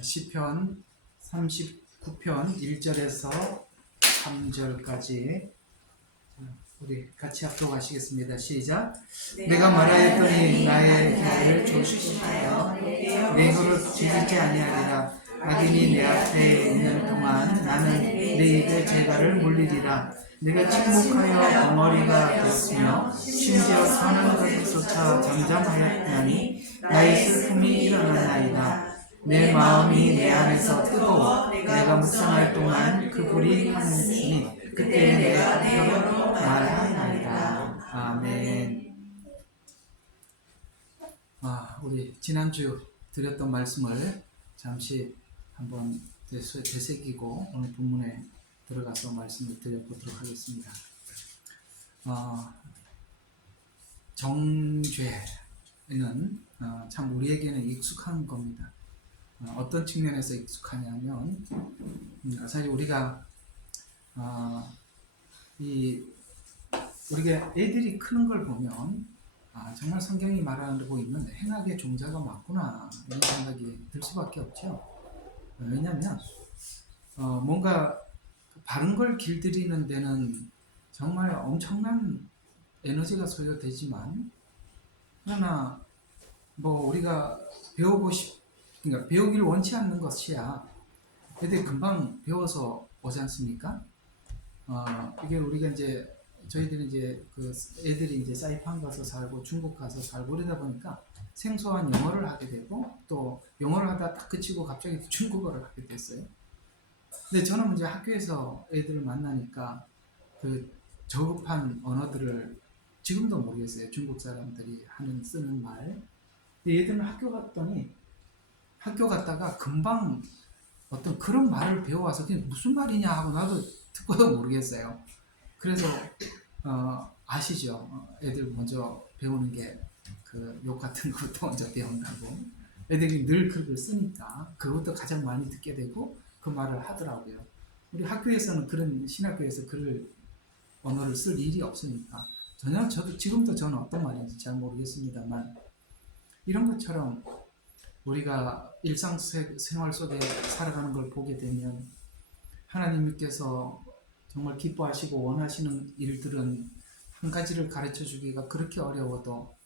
시편 39편 1절에서 3절까지 우리 같이 합독하시겠습니다. 시작. 내가 말하였더니 나의 혀를 조심하여 내 혀를 지키지 아니하리라. 악인이 내 앞에 있는 동안 나는 내 입의 죄가를 물리리라. 내가 침묵하여 덩어리가 되었으며 심지어 선한 것조차 잠잠하였나니 나의 슬픔이 일어나나이다. 내 마음이 내 안에서 뜨거워 내가 묵상할 동안 그 불이 타는지니 그때 내가 혀로 말하나이다. 아멘. 우리 지난주 드렸던 말씀을 잠시 한번 되새기고 오늘 본문에 들어가서 말씀을 드려보도록 하겠습니다. 정죄는 참 우리에게는 익숙한 겁니다. 어떤 측면에서 익숙하냐면 사실 우리가 우리가 애들이 크는 걸 보면 정말 성경이 말하고 있는 행악의 종자가 맞구나 이런 생각이 들 수밖에 없죠. 왜냐하면 뭔가 바른 걸 길들이는 데는 정말 엄청난 에너지가 소요되지만 그러나 우리가 그러니까 배우기를 원치 않는 것이야 애들이 금방 배워서 오지 않습니까? 이게 우리가 저희들이 애들이 사이판 가서 살고 중국 가서 살고 그러다 보니까 생소한 영어를 하게 되고 또 영어를 하다 딱 그치고 갑자기 중국어를 하게 됐어요. 근데 저는 학교에서 애들을 만나니까 그 저급한 언어들을 지금도 모르겠어요. 중국 사람들이 쓰는 말. 얘들은 학교 갔다가 금방 어떤 그런 말을 배워와서 그게 무슨 말이냐 하고 나도 듣고도 모르겠어요. 그래서 아시죠? 애들 먼저 배우는 게 그 욕 같은 것부터 먼저 배운다고. 애들이 늘 글을 쓰니까 그것도 가장 많이 듣게 되고 그 말을 하더라고요. 우리 학교에서는 그런 신학교에서 언어를 쓸 일이 없으니까 지금도 저는 어떤 말인지 잘 모르겠습니다만 이런 것처럼 우리가 일상생활 속에 살아가는 걸 보게 되면 하나님께서 정말 기뻐하시고 원하시는 일들은 한 가지를 가르쳐 주기가 그렇게 어려워도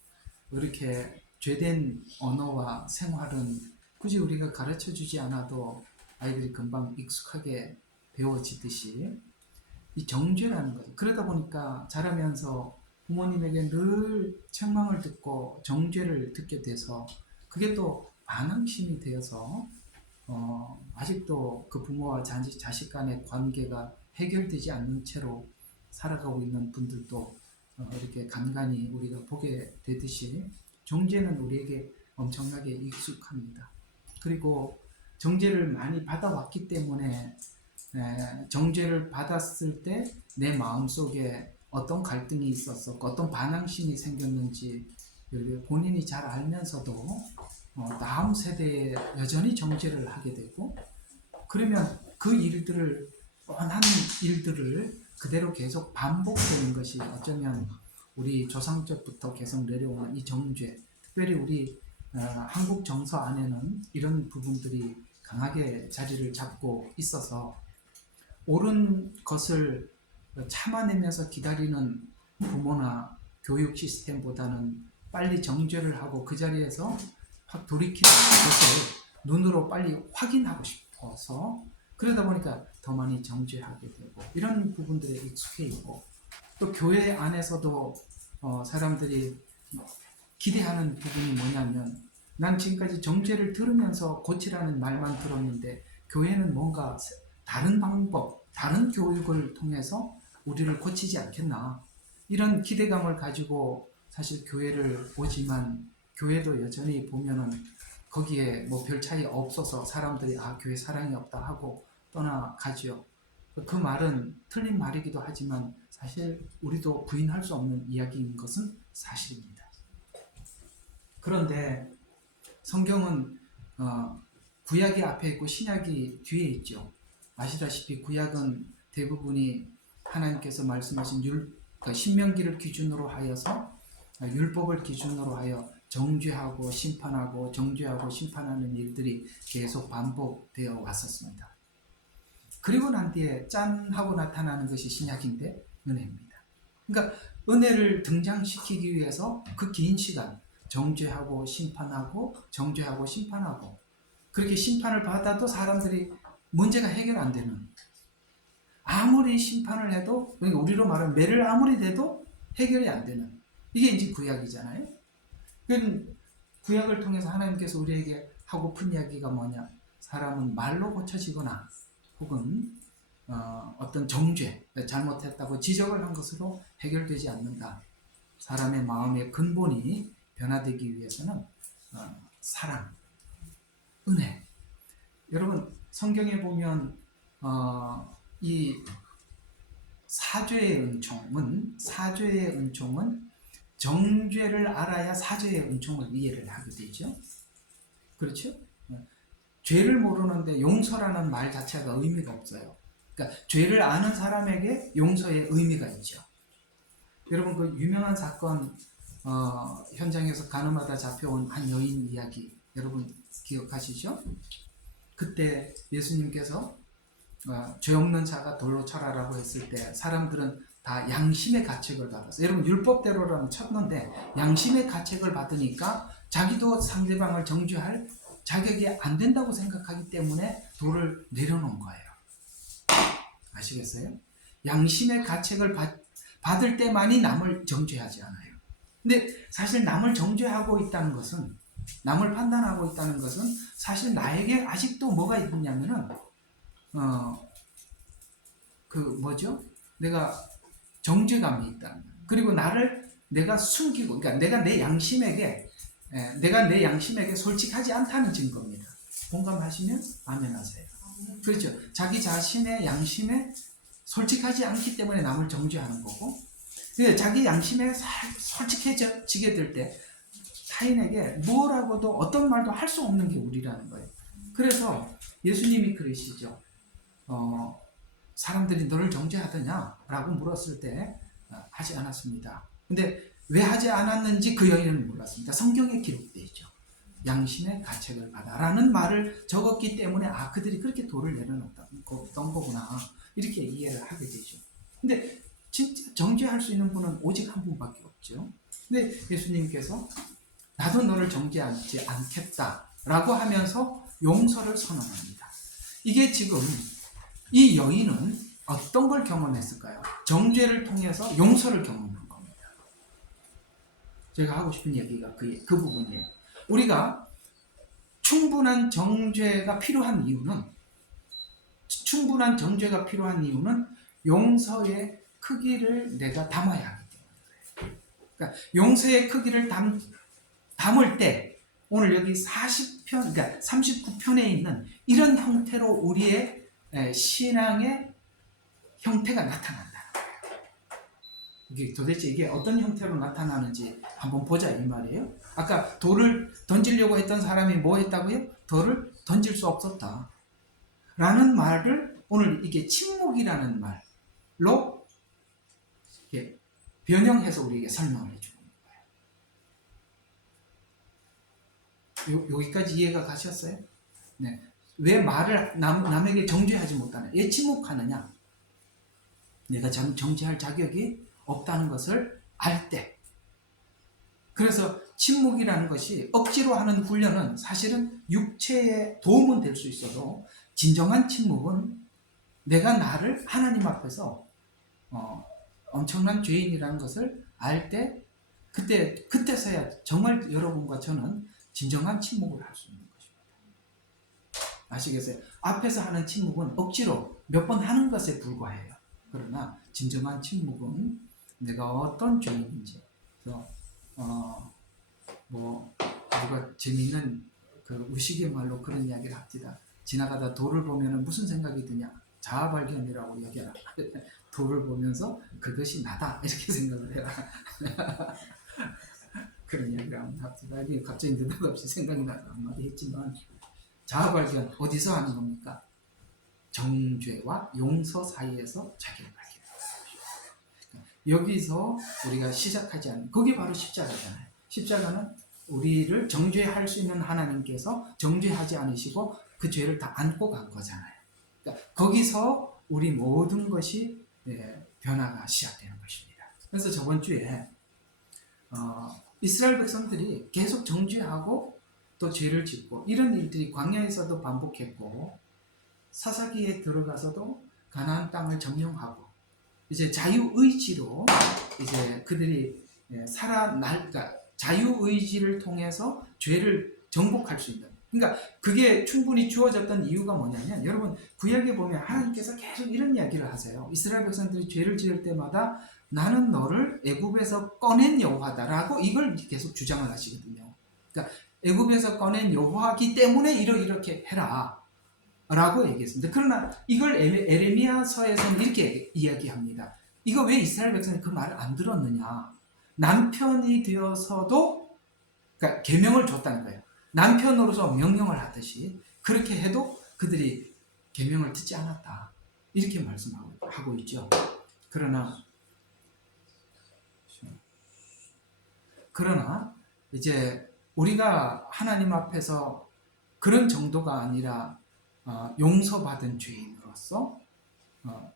이렇게 죄된 언어와 생활은 굳이 우리가 가르쳐 주지 않아도 아이들이 금방 익숙하게 배워지듯이 이 정죄라는 거죠. 그러다 보니까 자라면서 부모님에게 늘 책망을 듣고 정죄를 듣게 돼서 그게 또 반항심이 되어서 아직도 그 부모와 자식 간의 관계가 해결되지 않는 채로 살아가고 있는 분들도 이렇게 간간히 우리가 보게 되듯이 정죄는 우리에게 엄청나게 익숙합니다. 그리고 정죄를 많이 받아왔기 때문에 정죄를 받았을 때 내 마음속에 어떤 갈등이 있었었고 어떤 반항심이 생겼는지 본인이 잘 알면서도 다음 세대에 여전히 정죄를 하게 되고 그러면 그 뻔한 일들을 그대로 계속 반복되는 것이 어쩌면 우리 조상적부터 계속 내려오는 이 정죄, 특별히 우리 한국 정서 안에는 이런 부분들이 강하게 자리를 잡고 있어서 옳은 것을 참아내면서 기다리는 부모나 교육 시스템보다는 빨리 정죄를 하고 그 자리에서 확 돌이키는 것을 눈으로 빨리 확인하고 싶어서 그러다 보니까 더 많이 정죄하게 되고 이런 부분들에 익숙해 있고 또 교회 안에서도 사람들이 기대하는 부분이 뭐냐면 난 지금까지 정죄를 들으면서 고치라는 말만 들었는데 교회는 뭔가 다른 방법, 다른 교육을 통해서 우리를 고치지 않겠나 이런 기대감을 가지고 사실 교회를 오지만 교회도 여전히 보면은 거기에 별 차이 없어서 사람들이 교회 사랑이 없다 하고 떠나가죠. 그 말은 틀린 말이기도 하지만 사실 우리도 부인할 수 없는 이야기인 것은 사실입니다. 그런데 성경은 구약이 앞에 있고 신약이 뒤에 있죠. 아시다시피 구약은 대부분이 하나님께서 말씀하신 신명기를 기준으로 하여서 율법을 기준으로 하여 정죄하고 심판하고 정죄하고 심판하는 일들이 계속 반복되어 왔었습니다. 그리고 난 뒤에 짠 하고 나타나는 것이 신약인데 은혜입니다. 그러니까 은혜를 등장시키기 위해서 그 긴 시간 정죄하고 심판하고 정죄하고 심판하고 그렇게 심판을 받아도 사람들이 문제가 해결 안 되는, 아무리 심판을 해도, 그러니까 우리로 말하면 매를 아무리 대도 해결이 안 되는, 이게 이제 구약이잖아요. 구약을 통해서 하나님께서 우리에게 하고픈 이야기가 뭐냐? 사람은 말로 고쳐지거나 혹은 어떤 정죄, 잘못했다고 지적을 한 것으로 해결되지 않는다. 사람의 마음의 근본이 변화되기 위해서는 사랑, 은혜. 여러분 성경에 보면 이 사죄의 은총은 정죄를 알아야 사죄의 은총을 이해를 하게 되죠. 그렇죠? 죄를 모르는데 용서라는 말 자체가 의미가 없어요. 그러니까 죄를 아는 사람에게 용서의 의미가 있죠. 여러분 그 유명한 사건 현장에서 가늠하다 잡혀온 한 여인 이야기 여러분 기억하시죠? 그때 예수님께서 죄 없는 자가 돌로 쳐라라고 했을 때 사람들은 다 양심의 가책을 받았어요. 여러분 율법대로라면 쳤는데 양심의 가책을 받으니까 자기도 상대방을 정죄할 자격이 안 된다고 생각하기 때문에 돌을 내려놓은 거예요. 아시겠어요? 양심의 가책을 받을 때만이 남을 정죄하지 않아요. 근데 사실 남을 정죄하고 있다는 것은, 남을 판단하고 있다는 것은 사실 나에게 아직도 뭐가 있냐면은 내가 정죄감이 있다. 그리고 나를 내가 숨기고, 그러니까 내가 내 양심에게 솔직하지 않다는 증거입니다. 공감하시면 아멘 하세요. 그렇죠. 자기 자신의 양심에 솔직하지 않기 때문에 남을 정죄하는 거고, 자기 양심에 솔직해지게 될 때 타인에게 뭐라고도 어떤 말도 할 수 없는 게 우리라는 거예요. 그래서 예수님이 그러시죠. 사람들이 너를 정죄하더냐? 라고 물었을 때 하지 않았습니다. 근데 왜 하지 않았는지 그 여인은 몰랐습니다. 성경에 기록되어 있죠. 양심의 가책을 받아 라는 말을 적었기 때문에 그들이 그렇게 돌을 내려놨던 거구나 이렇게 이해를 하게 되죠. 근데 진짜 정죄할 수 있는 분은 오직 한 분밖에 없죠. 근데 예수님께서 나도 너를 정죄하지 않겠다 라고 하면서 용서를 선언합니다. 이게 지금 이 여인은 어떤 걸 경험했을까요? 정죄를 통해서 용서를 경험한 겁니다. 제가 하고 싶은 얘기가 그 부분이에요. 우리가 충분한 정죄가 필요한 이유는 용서의 크기를 내가 담아야 하기 때문에. 그러니까 용서의 크기를 담을 때 오늘 여기 40편, 그러니까 39편에 있는 이런 형태로 우리의 신앙의 형태가 나타난다. 도대체 이게 어떤 형태로 나타나는지 한번 보자 이 말이에요. 아까 돌을 던지려고 했던 사람이 뭐 했다고요? 돌을 던질 수 없었다 라는 말을 오늘 이게 침묵이라는 말로 변형해서 우리에게 설명을 해주는 거예요. 여기까지 이해가 가셨어요? 네. 왜 말을 남에게 정죄하지 못하냐? 왜 침묵하느냐? 내가 정죄할 자격이 없다는 것을 알 때. 그래서 침묵이라는 것이 억지로 하는 훈련은 사실은 육체에 도움은 될 수 있어도 진정한 침묵은 내가 나를 하나님 앞에서 엄청난 죄인이라는 것을 알 때 그때서야 정말 여러분과 저는 진정한 침묵을 할 수 있는 것입니다. 아시겠어요? 앞에서 하는 침묵은 억지로 몇 번 하는 것에 불과해요. 그러나 진정한 침묵은 내가 어떤 죄인인지, 그래서 누가 재미있는 그 우스갯말로 그런 이야기를 합니다. 지나가다 돌을 보면 무슨 생각이 드냐? 자아발견이라고 이야기하라. 돌을 보면서 그것이 나다 이렇게 생각을 해라. 그런 이야기를 합니다. 갑자기 느닷없이 생각이 나서 한마디 했지만, 자아발견 어디서 하는 겁니까? 정죄와 용서 사이에서 자기를 발견합니다. 여기서 우리가 시작하지 않는, 그게 바로 십자가잖아요. 십자가는 우리를 정죄할 수 있는 하나님께서 정죄하지 않으시고 그 죄를 다 안고 간 거잖아요. 그러니까 거기서 우리 모든 것이 변화가 시작되는 것입니다. 그래서 저번 주에 이스라엘 백성들이 계속 정죄하고 또 죄를 짓고 이런 일들이 광야에서도 반복했고 사사기에 들어가서도 가나안 땅을 점령하고 이제 자유의지로 이제 그들이 그러니까 자유의지를 통해서 죄를 정복할 수 있는, 그러니까 그게 충분히 주어졌던 이유가 뭐냐면, 여러분 구약에 보면 하나님께서 계속 이런 이야기를 하세요. 이스라엘 백성들이 죄를 지을 때마다 나는 너를 애굽에서 꺼낸 여호와다라고 이걸 계속 주장을 하시거든요. 그러니까 애굽에서 꺼낸 여호와이기 때문에 이렇게 해라 라고 얘기했습니다. 그러나 이걸 에레미야서에서는 이렇게 이야기합니다. 이거 왜 이스라엘 백성이 그 말을 안 들었느냐? 남편이 되어서도, 그러니까 계명을 줬다는 거예요. 남편으로서 명령을 하듯이 그렇게 해도 그들이 계명을 듣지 않았다, 이렇게 말씀하고 있죠. 그러나 이제 우리가 하나님 앞에서 그런 정도가 아니라 용서받은 죄인으로서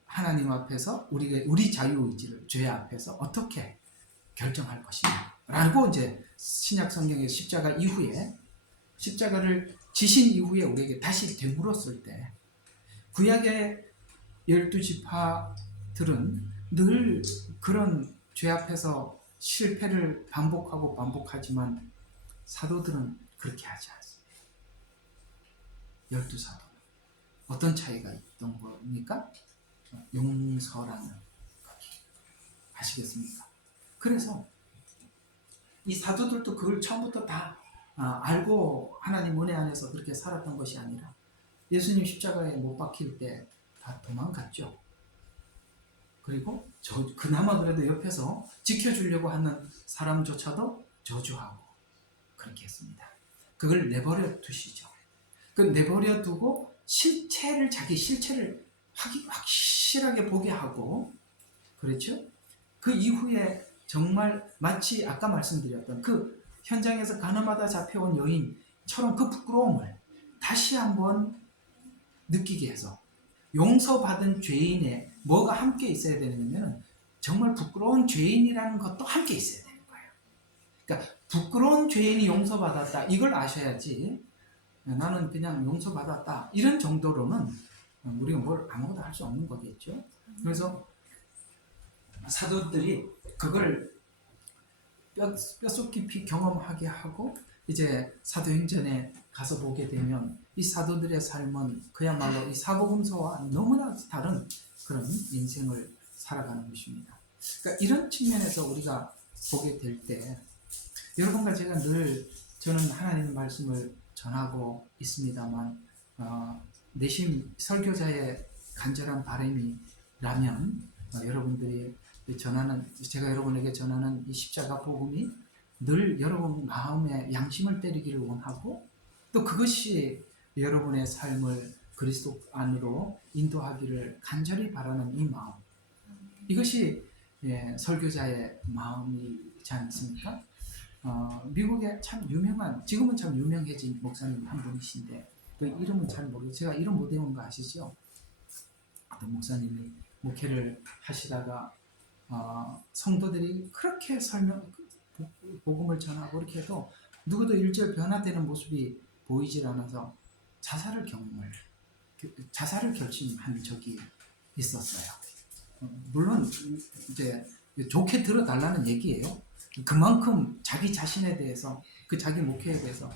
하나님 앞에서 우리 자유의지를 죄 앞에서 어떻게 결정할 것이냐 라고 이제 신약 성경의 십자가 이후에, 십자가를 지신 이후에 우리에게 다시 되물었을 때, 구약의 12지파들은 늘 그런 죄 앞에서 실패를 반복하지만 사도들은 그렇게 하지 않습니다. 12사도 어떤 차이가 있던 겁니까? 용서라는 거기. 아시겠습니까? 그래서 이 사도들도 그걸 처음부터 다 알고 하나님 은혜 안에서 그렇게 살았던 것이 아니라 예수님 십자가에 못 박힐 때 다 도망갔죠. 그리고 그나마 그래도 옆에서 지켜주려고 하는 사람조차도 저주하고 그렇게 했습니다. 그걸 내버려 두시죠. 그 내버려 두고 자기 실체를 확실하게 보게 하고, 그렇죠? 그 이후에 정말 마치 아까 말씀드렸던 그 현장에서 가늠하다 잡혀온 여인처럼 그 부끄러움을 다시 한번 느끼게 해서, 용서받은 죄인에 뭐가 함께 있어야 되냐면 정말 부끄러운 죄인이라는 것도 함께 있어야 되는 거예요. 그러니까 부끄러운 죄인이 용서받았다, 이걸 아셔야지 나는 그냥 용서받았다 이런 정도로는 우리가 뭘 아무것도 할 수 없는 거겠죠. 그래서 사도들이 그걸 뼛속 깊이 경험하게 하고, 이제 사도행전에 가서 보게 되면 이 사도들의 삶은 그야말로 이 사복음서와 너무나 다른 그런 인생을 살아가는 것입니다. 그러니까 이런 측면에서 우리가 보게 될 때, 여러분과 제가 늘, 저는 하나님의 말씀을 전하고 있습니다만 내심 설교자의 간절한 바람이라면 여러분들이 제가 여러분에게 전하는 이 십자가 복음이 늘 여러분 마음에 양심을 때리기를 원하고, 또 그것이 여러분의 삶을 그리스도 안으로 인도하기를 간절히 바라는 이 마음, 이것이 설교자의 마음이지 않습니까? 미국에 참 유명한, 지금은 참 유명해진 목사님 한 분이신데 그 이름은 잘 모르겠어요. 제가 이름 못 외운 거 아시죠? 어떤 목사님이 목회를 하시다가 성도들이 그렇게 복음을 전하고 이렇게 해도 누구도 일절 변화되는 모습이 보이질 않아서 자살을 결심한 적이 있었어요. 물론 이제 좋게 들어달라는 얘기예요. 그만큼 자기 자신에 대해서, 그 자기 목회에 대해서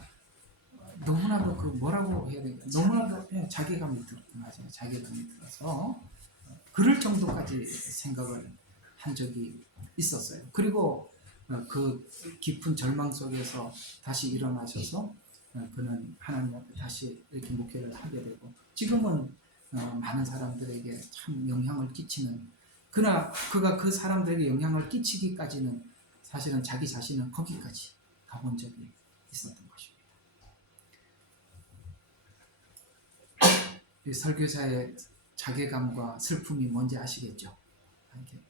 너무나도 뭐라고 해야 될까? 너무나도 자괴감이 들어서 그럴 정도까지 생각을 한 적이 있었어요. 그리고 그 깊은 절망 속에서 다시 일어나셔서 그는 하나님 앞에 다시 이렇게 목회를 하게 되고, 지금은 많은 사람들에게 참 영향을 끼치는, 그러나 그가 그 사람들에게 영향을 끼치기까지는 사실은 자기 자신은 거기까지 가본 적이 있었던 것입니다. 이 설교자의 자괴감과 슬픔이 뭔지 아시겠죠? 이렇게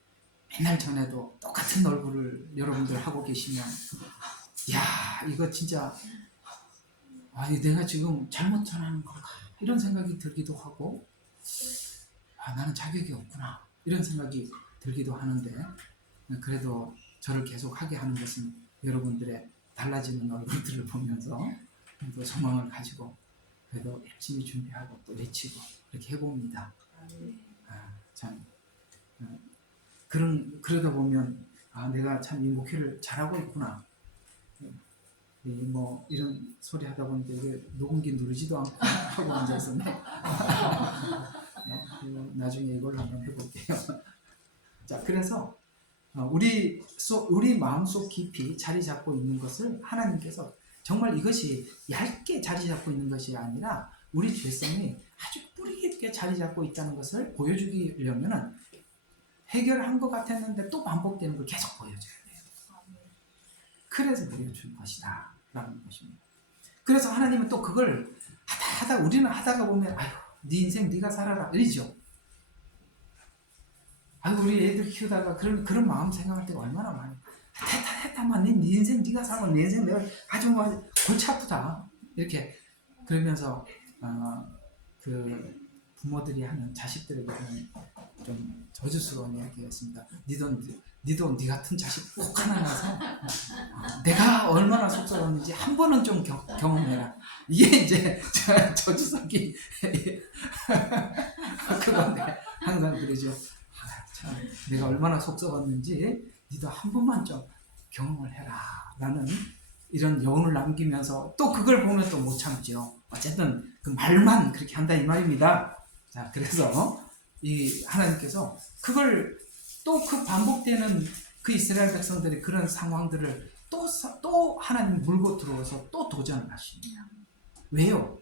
맨날 전에도 똑같은 얼굴을 여러분들 하고 계시면 야, 이거 진짜 내가 지금 잘못 전하는 건가 이런 생각이 들기도 하고, 나는 자격이 없구나 이런 생각이 들기도 하는데, 그래도 저를 계속 하게 하는 것은 여러분들의 달라지는 얼굴들을 보면서 또 소망을 가지고 그래도 열심히 준비하고 또 외치고 이렇게 해봅니다. 참 그러다 보면 내가 참 이 목회를 잘하고 있구나. 뭐 이런 소리 하다 보니까 이게 녹음기 누르지도 않고 하고 앉아 있었네. 나중에 이걸로 한번 해볼게요. 자, 그래서 우리 마음속 깊이 자리 잡고 있는 것을 하나님께서 정말 이것이 얇게 자리 잡고 있는 것이 아니라 우리 죄성이 아주 뿌리 깊게 자리 잡고 있다는 것을 보여주려면은 해결한 것 같았는데 또 반복되는 걸 계속 보여줘야 돼요. 그래서 보여준 것이다 라는 것입니다. 그래서 하나님은 또 그걸 하다 우리는 하다가 보면 네 인생 네가 살아라 이러죠. 우리 애들 키우다가 그런 마음 생각할 때가 얼마나 많아요. 됐다만 네 인생 네가 살아, 내 인생 내가 아주 골치 아프다 이렇게 그러면서 그 부모들이 하는 자식들에게는 좀 저주스러운 이야기였습니다. 네 돈 네 같은 자식 꼭 하나 나서 내가 얼마나 속상했는지 한 번은 좀 경험해라. 이게 이제 저주석이 그건데 항상 그러죠. 참 내가 얼마나 속썩었는지 니도 한 번만 좀 경험을 해라 라는 이런 여운을 남기면서 또 그걸 보면 또 못 참죠. 어쨌든 그 말만 그렇게 한다 이 말입니다. 자, 그래서 이 하나님께서 그걸 또 그 반복되는 그 이스라엘 백성들의 그런 상황들을 또 하나님 물고 들어와서 또 도전을 하십니다. 왜요?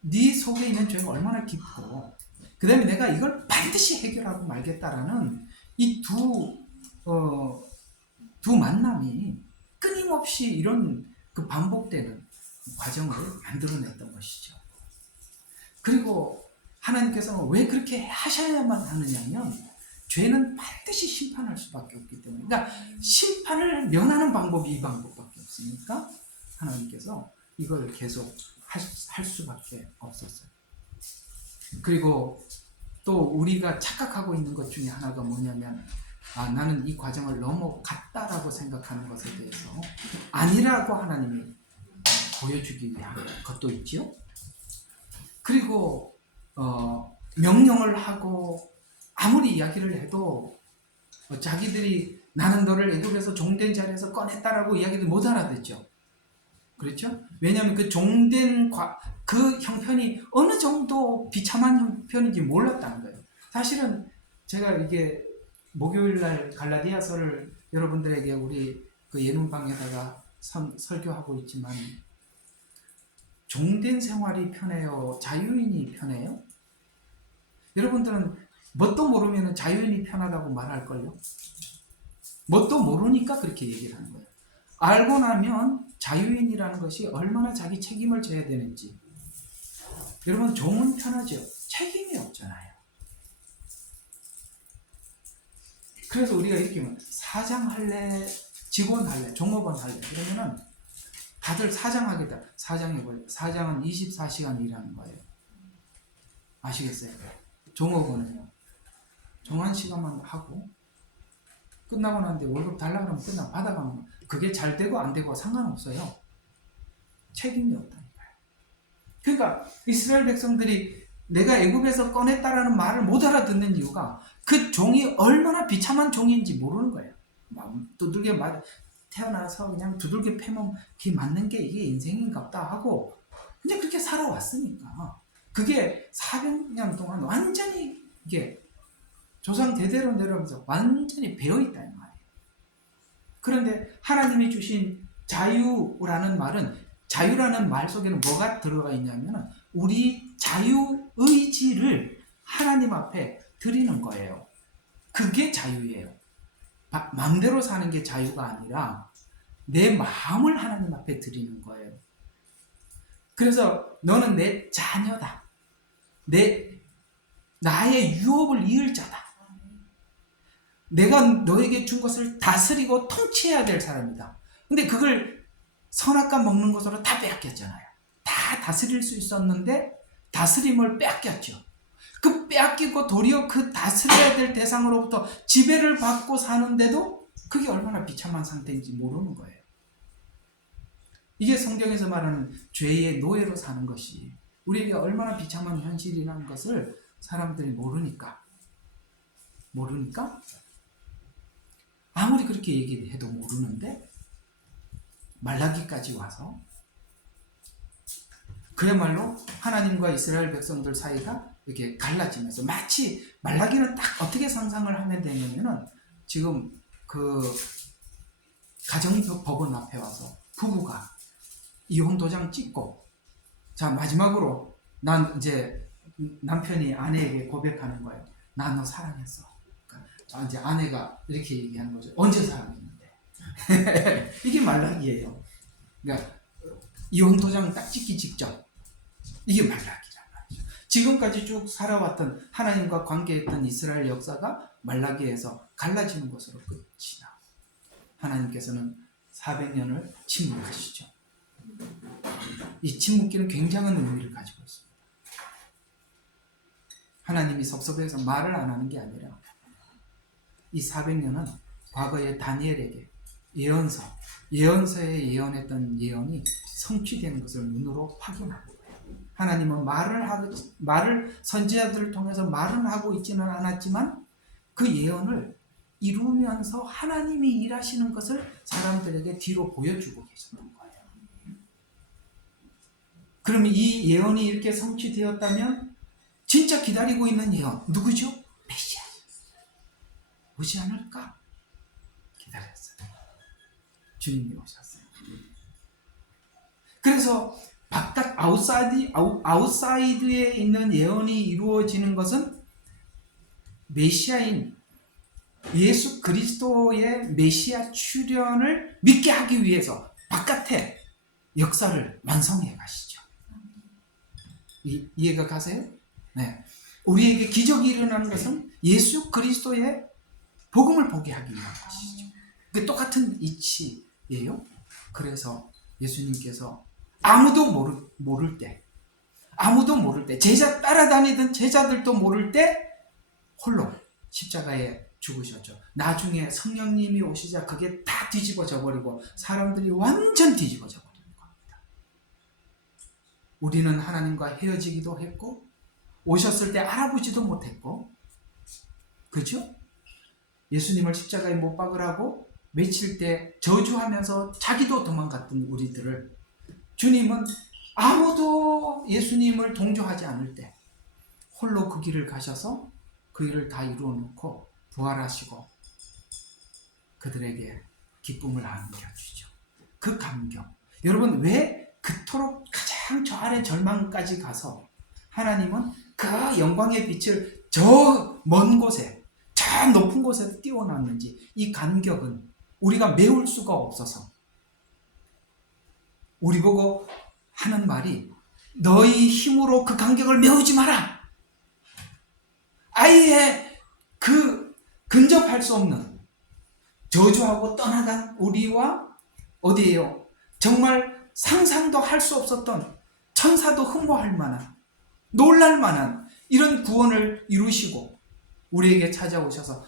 네 속에 있는 죄가 얼마나 깊고 그 다음에 내가 이걸 반드시 해결하고 말겠다라는 이 두 만남이 끊임없이 이런 그 반복되는 과정을 만들어냈던 것이죠. 그리고 하나님께서는 왜 그렇게 하셔야만 하느냐면 죄는 반드시 심판할 수밖에 없기 때문에, 그러니까 심판을 면하는 방법이 이 방법밖에 없으니까 하나님께서 이걸 계속 할 수밖에 없었어요. 그리고 또 우리가 착각하고 있는 것 중에 하나가 뭐냐면 나는 이 과정을 넘어갔다라고 생각하는 것에 대해서 아니라고 하나님이 보여주기 위한 것도 있지요. 그리고 명령을 하고 아무리 이야기를 해도 자기들이 나는 너를 애굽에서 종된 자리에서 꺼냈다라고 이야기를 못 알아듣죠. 그렇죠? 왜냐하면 그 종된 그 형편이 어느 정도 비참한 형편인지 몰랐다는 거예요. 사실은 제가 이게 목요일날 갈라디아서를 여러분들에게 우리 그 예능방에다가 설교하고 있지만 종된 생활이 편해요? 자유인이 편해요? 여러분들은 뭣도 모르면 자유인이 편하다고 말할걸요? 뭣도 모르니까 그렇게 얘기를 하는 거예요. 알고 나면 자유인이라는 것이 얼마나 자기 책임을 져야 되는지. 여러분, 종은 편하죠. 책임이 없잖아요. 그래서 우리가 이렇게 사장 할래, 직원 할래, 종업원 할래 그러면은 다들 사장 하겠다. 사장 해봐요. 사장은 24시간 일하는 거예요. 아시겠어요? 종업원은요. 정한 시간만 하고 끝나고 나는데 월급 달라고 하면 받아가면 그게 잘 되고 안 되고 상관없어요. 책임이 없다니까요. 그러니까 이스라엘 백성들이 내가 애굽에서 꺼냈다라는 말을 못 알아듣는 이유가 그 종이 얼마나 비참한 종인지 모르는 거예요. 두들겨 태어나서 그냥 두들겨 패면 그게 맞는 게 이게 인생인가 보다 하고 그냥 그렇게 살아왔으니까 그게 400년 동안 완전히 이게 조상 대대로 내려오면서 완전히 배어있다는 말이에요. 그런데 하나님이 주신 자유라는 말은 자유라는 말 속에는 뭐가 들어가 있냐면 우리 자유의지를 하나님 앞에 드리는 거예요. 그게 자유예요. 마음대로 사는 게 자유가 아니라 내 마음을 하나님 앞에 드리는 거예요. 그래서 너는 내 자녀다. 나의 유업을 이을 자다. 내가 너에게 준 것을 다스리고 통치해야 될 사람이다. 근데 그걸 선악과 먹는 것으로 다 빼앗겼잖아요. 다 다스릴 수 있었는데 다스림을 빼앗겼죠. 그 빼앗기고 도리어 그 다스려야 될 대상으로부터 지배를 받고 사는데도 그게 얼마나 비참한 상태인지 모르는 거예요. 이게 성경에서 말하는 죄의 노예로 사는 것이 우리에게 얼마나 비참한 현실이라는 것을 사람들이 모르니까 아무리 그렇게 얘기해도 모르는데 말라기까지 와서 그야말로 하나님과 이스라엘 백성들 사이가 이렇게 갈라지면서 마치 말라기는 딱 어떻게 상상을 하면 되냐면은 지금 그 가정법원 앞에 와서 부부가 이혼 도장 찍고 자 마지막으로 난 이제 남편이 아내에게 고백하는 거예요. 나 너 사랑했어. 그러니까 이제 아내가 이렇게 얘기하는 거죠. 언제 사랑했는데? 이게 말라기예요. 그러니까 이혼 도장 딱 찍기 직전 이게 말라기란 말이죠. 지금까지 쭉 살아왔던 하나님과 관계했던 이스라엘 역사가 말라기에서 갈라지는 것으로 끝이 나. 하나님께서는 400년을 침묵하시죠. 이 침묵기는 굉장한 의미를 가지고 있습니다. 하나님이 섭섭해서 말을 안 하는 게 아니라 이 400년은 과거의 다니엘에게 예언서에 예언했던 예언이 성취되는 것을 눈으로 확인하고 하나님은 말을 선지자들을 통해서 말은 하고 있지는 않았지만 그 예언을 이루면서 하나님이 일하시는 것을 사람들에게 뒤로 보여주고 계셨던 거예요. 그럼 이 예언이 이렇게 성취되었다면 진짜 기다리고 있는 예언 누구죠? 메시아 오지 않을까? 기다렸어요. 주님이 오셨어요. 그래서 바깥 아웃사이드에 있는 예언이 이루어지는 것은 메시아인 예수 그리스도의 메시아 출현을 믿게 하기 위해서 바깥에 역사를 완성해 가시죠. 이해가 가세요? 네. 우리에게 기적이 일어나는 것은 예수 그리스도의 복음을 보게 하기 위한 것이죠. 그게 똑같은 이치예요. 그래서 예수님께서 아무도 모를 때 따라다니던 제자들도 모를 때 홀로 십자가에 죽으셨죠. 나중에 성령님이 오시자 그게 다 뒤집어져 버리고 사람들이 완전 뒤집어져 버리는 겁니다. 우리는 하나님과 헤어지기도 했고 오셨을 때 알아보지도 못했고 그렇죠? 예수님을 십자가에 못 박으라고 외칠 때 저주하면서 자기도 도망갔던 우리들을 주님은 아무도 예수님을 동조하지 않을 때 홀로 그 길을 가셔서 그 일을 다 이루어 놓고 부활하시고 그들에게 기쁨을 안겨주죠. 그 감격. 여러분 왜 그토록 가장 저 아래 절망까지 가서 하나님은 그 영광의 빛을 저 먼 곳에 저 높은 곳에 띄워놨는지 이 간격은 우리가 메울 수가 없어서 우리 보고 하는 말이 너희 힘으로 그 간격을 메우지 마라. 아예 그 근접할 수 없는 저주하고 떠나간 우리와 어디에요? 정말 상상도 할 수 없었던 천사도 흠모할 만한 놀랄 만한 이런 구원을 이루시고 우리에게 찾아오셔서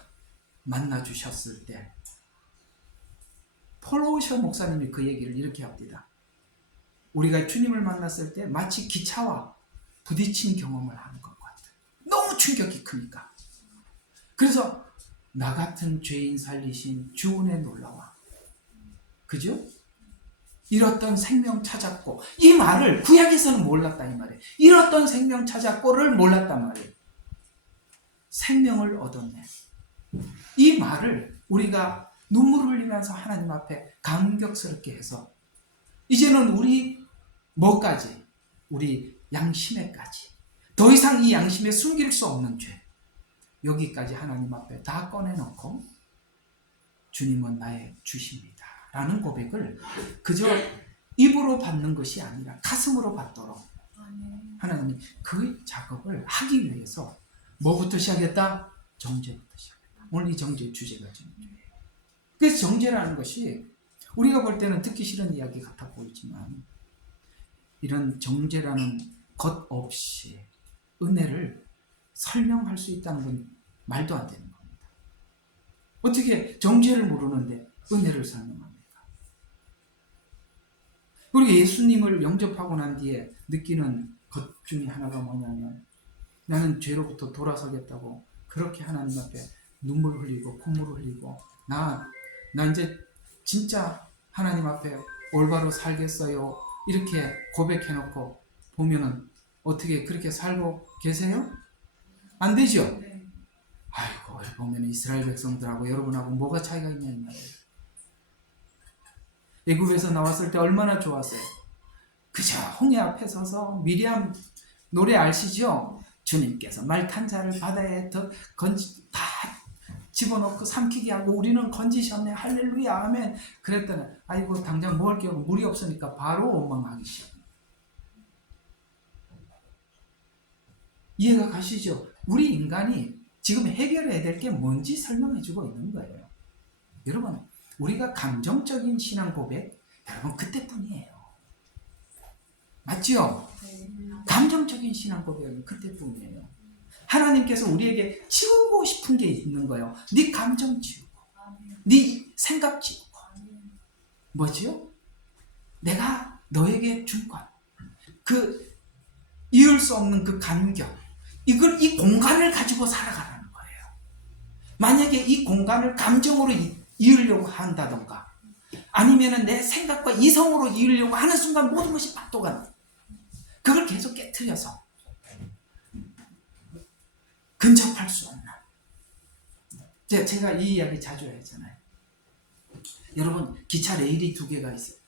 만나 주셨을 때 폴 오셔 목사님이 그 얘기를 이렇게 합니다. 우리가 주님을 만났을 때 마치 기차와 부딪힌 경험을 하는 것 같아요. 너무 충격이 크니까. 그래서 나 같은 죄인 살리신 주은혜 놀라와. 그죠? 잃었던 생명 찾았고 이 말을 구약에서는 몰랐다 이 말이에요. 잃었던 생명 찾았고를 몰랐단 말이에요. 생명을 얻었네. 이 말을 우리가 눈물을 흘리면서 하나님 앞에 감격스럽게 해서 이제는 우리 뭐까지? 우리 양심에까지 더 이상 이 양심에 숨길 수 없는 죄 여기까지 하나님 앞에 다 꺼내놓고 주님은 나의 주십니다 라는 고백을 그저 입으로 받는 것이 아니라 가슴으로 받도록 하나님이 그 작업을 하기 위해서 뭐부터 시작했다? 정죄부터 시작했다. 오늘 이 정죄 주제가 정죄예요. 그래서 정죄라는 것이 우리가 볼 때는 듣기 싫은 이야기 같아 보이지만 이런 정죄라는 것 없이 은혜를 설명할 수 있다는 건 말도 안 되는 겁니다. 어떻게 정죄를 모르는데 은혜를 설명합니까? 우리가 예수님을 영접하고 난 뒤에 느끼는 것 중에 하나가 뭐냐면 나는 죄로부터 돌아서겠다고 그렇게 하나님 앞에 눈물 흘리고 콧물 흘리고 나 이제 진짜 하나님 앞에 올바로 살겠어요 이렇게 고백해놓고 보면은 어떻게 그렇게 살고 계세요? 안 되죠? 아이고 보면 이스라엘 백성들하고 여러분하고 뭐가 차이가 있냐 이 말이에요. 애굽에서 나왔을 때 얼마나 좋았어요. 그저 홍해 앞에 서서 미리암 노래 아시죠? 주님께서 말 탄 자를 바다에 다 집어넣고 삼키게 하고 우리는 건지셨네 할렐루야 아멘. 그랬더니 아이고 당장 먹을 게 물이 없으니까 바로 원망하기 시작합니다. 이해가 가시죠? 우리 인간이 지금 해결해야 될 게 뭔지 설명해주고 있는 거예요. 여러분 우리가 감정적인 신앙 고백 여러분 그때뿐이에요. 맞죠? 감정적인 신앙 고백은 그때뿐이에요. 하나님께서 우리에게 치우고 싶은 게 있는 거예요. 네 감정 치우고 네 생각 치우고 뭐지요? 내가 너에게 준 것 그 이을 수 없는 그 감격 이 공간을 가지고 살아가라는 거예요. 만약에 이 공간을 감정으로 이으려고 한다던가 아니면은 내 생각과 이성으로 이으려고 하는 순간 모든 것이 박도가 나. 그걸 계속 깨트려서 근접할 수 없는. 제가 이 이야기 자주 했잖아요. 여러분 기차 레일이 2개가 있어요.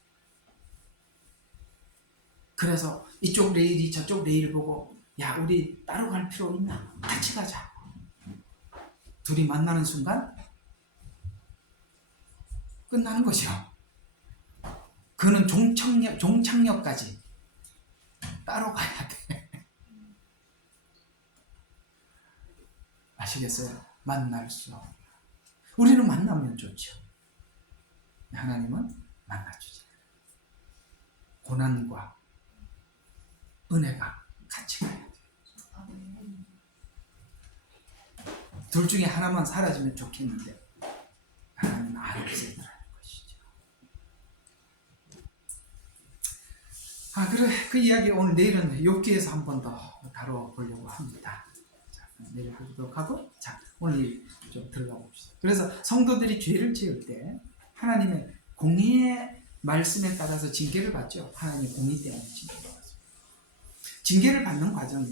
그래서 이쪽 레일이 저쪽 레일을 보고 야 우리 따로 갈 필요 있나? 같이 가자. 둘이 만나는 순간 끝나는 거죠. 그는 종착역까지 따로 가야 돼. 아시겠어요? 만날 수 없는. 우리는 만나면 좋죠. 하나님은 만나주지 않아요. 고난과 은혜가 같이 가야 돼요. 둘 중에 하나만 사라지면 좋겠는데 하나님은 안 없애더라는 것이죠. 그래 그 이야기 오늘 내일은 욥기에서 한 번 더 다뤄보려고 합니다. 자, 내일 보도록 하고 자 오늘 좀 들어가 봅시다. 그래서 성도들이 죄를 지을 때 하나님의 공의의 말씀에 따라서 징계를 받죠. 하나님의 공의 때문에 징계를 받습니다. 징계를 받는 과정에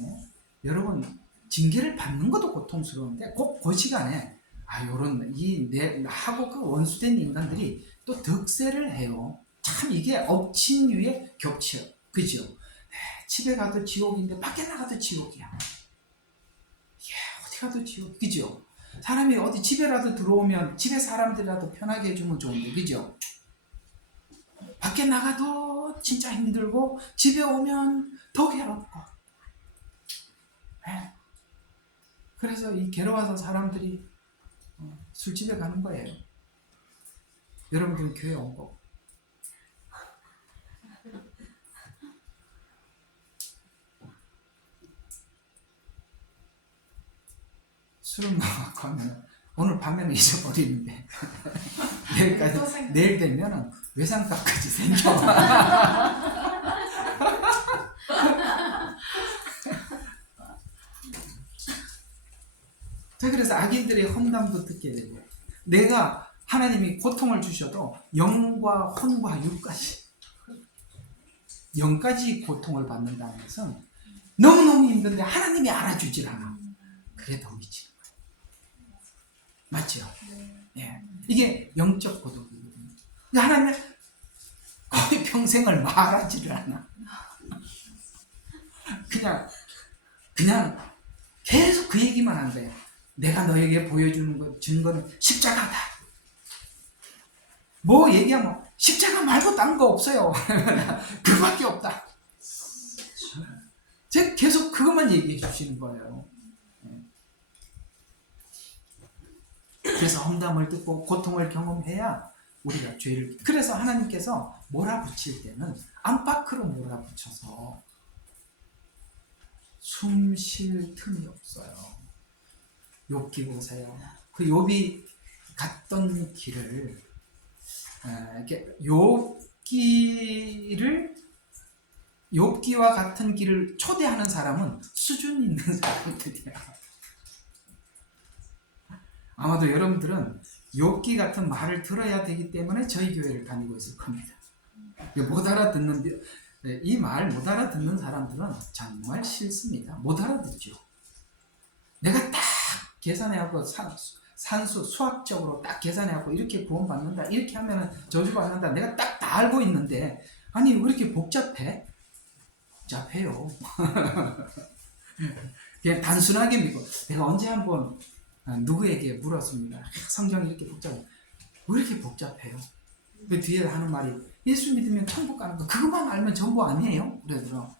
여러분 징계를 받는 것도 고통스러운데 꼭 그 시간에 요런 나하고 그 원수된 인간들이 또 득세를 해요. 참 이게 엎친 위에 겹쳐요. 그죠? 집에 가도 지옥인데 밖에 나가도 지옥이야. 어디 가도 지옥. 그죠? 사람이 어디 집에라도 들어오면 집에 사람들이라도 편하게 해주면 좋은데 그죠? 밖에 나가도 진짜 힘들고 집에 오면 더 괴롭고. 그래서 이 괴로워서 사람들이 술집에 가는 거예요. 여러분들은 교회 온 거. 술을 먹고 하면 오늘 밤에는 잊어버리는데 내일 되면은 외상값까지 생겨. 자, 그래서 악인들의 험담도 듣게 되고 내가 하나님이 고통을 주셔도 영과 혼과 육까지 영까지 고통을 받는다는 것은 너무너무 힘든데 하나님이 알아주질 않아. 그게 더 미치는 거예요. 맞죠? 예. 이게 영적 고독이거든요. 하나님은 거의 평생을 말하지를 않아. 그냥 계속 그 얘기만 한대요. 내가 너에게 보여주는 증거는 십자가다. 뭐 얘기하면 십자가 말고 딴 거 없어요. 그거밖에 없다. 제가 계속 그것만 얘기해 주시는 거예요. 그래서 험담을 듣고 고통을 경험해야 우리가 죄를, 그래서 하나님께서 몰아붙일 때는 안팎으로 몰아붙여서 숨 쉴 틈이 없어요. 욥기 보세요. 그 욥이 갔던 길을, 이렇게 욥기와 같은 길을 초대하는 사람은 수준 있는 사람들이야. 아마도 여러분들은 욥기 같은 말을 들어야 되기 때문에 저희 교회를 다니고 있을 겁니다. 못 알아듣는, 이 말 못 알아듣는 사람들은 정말 싫습니다. 못 알아듣죠. 내가 딱 계산해갖고 산수 수학적으로 딱 계산해갖고 이렇게 구원받는다, 이렇게 하면 저주받는다, 내가 딱 다 알고 있는데, 아니 왜 이렇게 복잡해? 복잡해요. 그냥 단순하게 믿고, 내가 언제 한번 누구에게 물었습니다. 성경이 이렇게 복잡해, 왜 이렇게 복잡해요? 그 뒤에 하는 말이, 예수 믿으면 천국 가는 거 그것만 알면 전부 아니에요? 그러더라.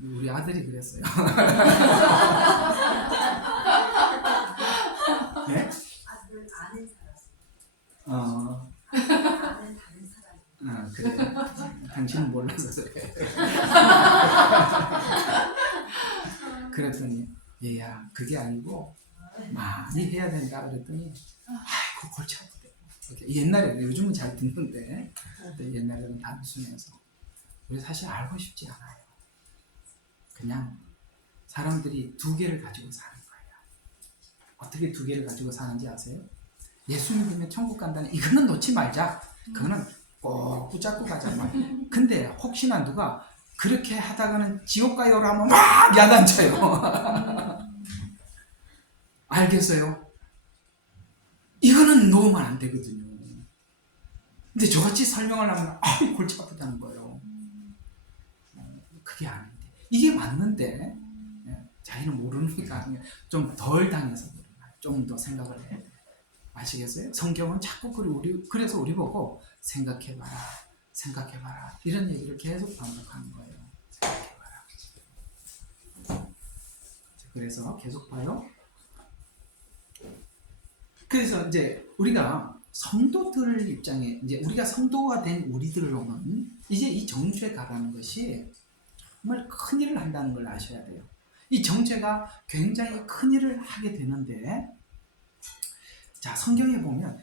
우리 아들이 그랬어요. 네? 아들 아는 사람. 아는 다른 사람. 그래. 당신은 몰라서 그래. 그랬더니, 얘야, 그게 아니고 많이 해야 된다. 그랬더니, 아이고 골치 아프대. 옛날에, 요즘은 잘 듣는데 옛날에는 단순해서 우리 사실 알고 싶지 않아요. 그냥 사람들이 두 개를 가지고 사는 거예요. 어떻게 두 개를 가지고 사는지 아세요? 예수 믿으면 천국 간다는, 이거는 놓지 말자. 그거는 꼭 붙잡고 가자. 근데 혹시나 누가 그렇게 하다가는 지옥 가요를 하면 막 야단쳐요. 알겠어요? 이거는 놓으면 안 되거든요. 근데 저같이 설명을 하면 골치 아프다는 거예요. 그게 아닌데, 이게 맞는데 자기는 모르니까 좀 덜 당해서 좀 더 생각을 해야 돼요. 아시겠어요? 성경은 자꾸 그래서 우리 보고 생각해봐라, 생각해봐라, 이런 얘기를 계속 반복하는 거예요. 생각해봐라. 그래서 계속 봐요. 그래서 이제 우리가 성도들 입장에, 이제 우리가 성도가 된 우리들로는 이제 이 정죄가라는 것이 정말 큰 일을 한다는 걸 아셔야 돼요. 이 정죄가 굉장히 큰 일을 하게 되는데, 자, 성경에 보면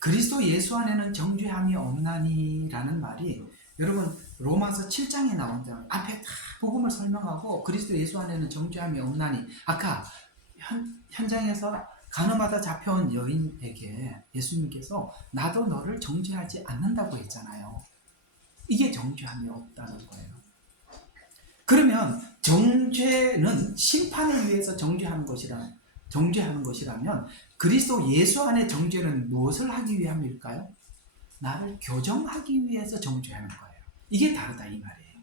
그리스도 예수 안에는 정죄함이 없나니라는 말이, 여러분 로마서 7장에 나온다. 앞에 다 복음을 설명하고 그리스도 예수 안에는 정죄함이 없나니, 아까 현장에서 간음하다 잡혀온 여인에게 예수님께서 나도 너를 정죄하지 않는다고 했잖아요. 이게 정죄함이 없다는 거예요. 그러면 정죄는 심판을 위해서 정죄하는 것이라면 그리스도 예수 안의 정죄는 무엇을 하기 위함일까요? 나를 교정하기 위해서 정죄하는 거예요. 이게 다르다 이 말이에요.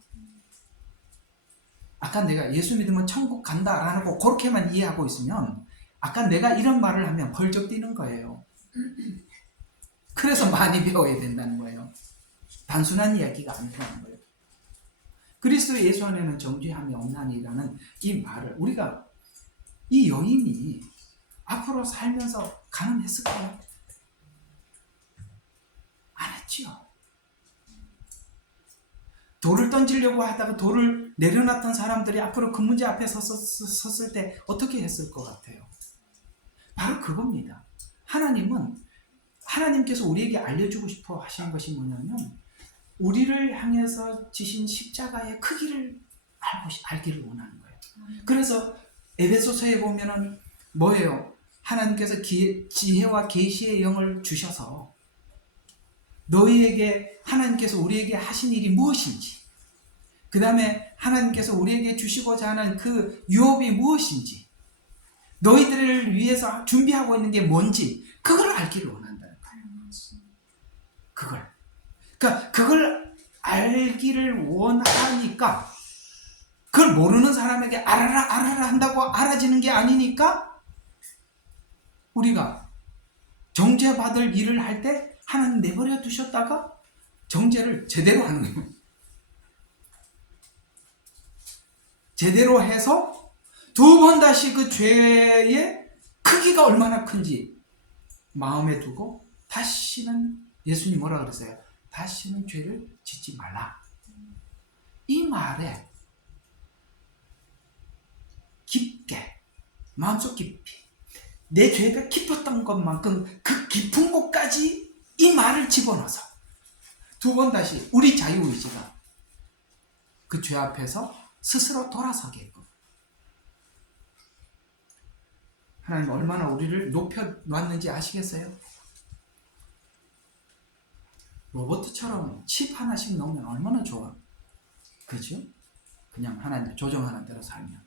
아까 내가 예수 믿으면 천국 간다라고 그렇게만 이해하고 있으면, 아까 내가 이런 말을 하면 벌쩍 뛰는 거예요. 그래서 많이 배워야 된다는 거예요. 단순한 이야기가 아니라는 거예요. 그리스도 예수 안에는 정죄함이 없나니라는 이 말을, 우리가 이 여인이 앞으로 살면서 가늠했을까요? 안 했지요. 돌을 던지려고 하다가 돌을 내려놨던 사람들이 앞으로 그 문제 앞에 섰을 때 어떻게 했을 것 같아요? 바로 그겁니다. 하나님께서 우리에게 알려주고 싶어 하시는 것이 뭐냐면, 우리를 향해서 지신 십자가의 크기를 알기를 원하는 거예요. 그래서 에베소서에 보면은 뭐예요? 하나님께서 지혜와 계시의 영을 주셔서 너희에게, 하나님께서 우리에게 하신 일이 무엇인지, 그 다음에 하나님께서 우리에게 주시고자 하는 그 유업이 무엇인지, 너희들을 위해서 준비하고 있는 게 뭔지, 그걸 알기를 원한다는 거예요. 그러니까 그걸 알기를 원하니까, 그걸 모르는 사람에게 알아라 한다고 알아지는 게 아니니까, 우리가 정죄받을 일을 할 때 하나님 내버려 두셨다가 정죄를 제대로 하는 거예요. 제대로 해서 두 번 다시 그 죄의 크기가 얼마나 큰지, 마음에 두고 다시는, 예수님 뭐라 그랬어요? 다시는 죄를 짓지 말라. 이 말에 깊게, 마음속 깊이, 내 죄가 깊었던 것만큼 그 깊은 곳까지 이 말을 집어넣어서 두 번 다시 우리 자유의지가 그 죄 앞에서 스스로 돌아서게끔, 하나님 얼마나 우리를 높여놨는지 아시겠어요? 로봇처럼 칩 하나씩 넣으면 얼마나 좋아. 그죠? 그냥 하나님 조정하는 대로 살면.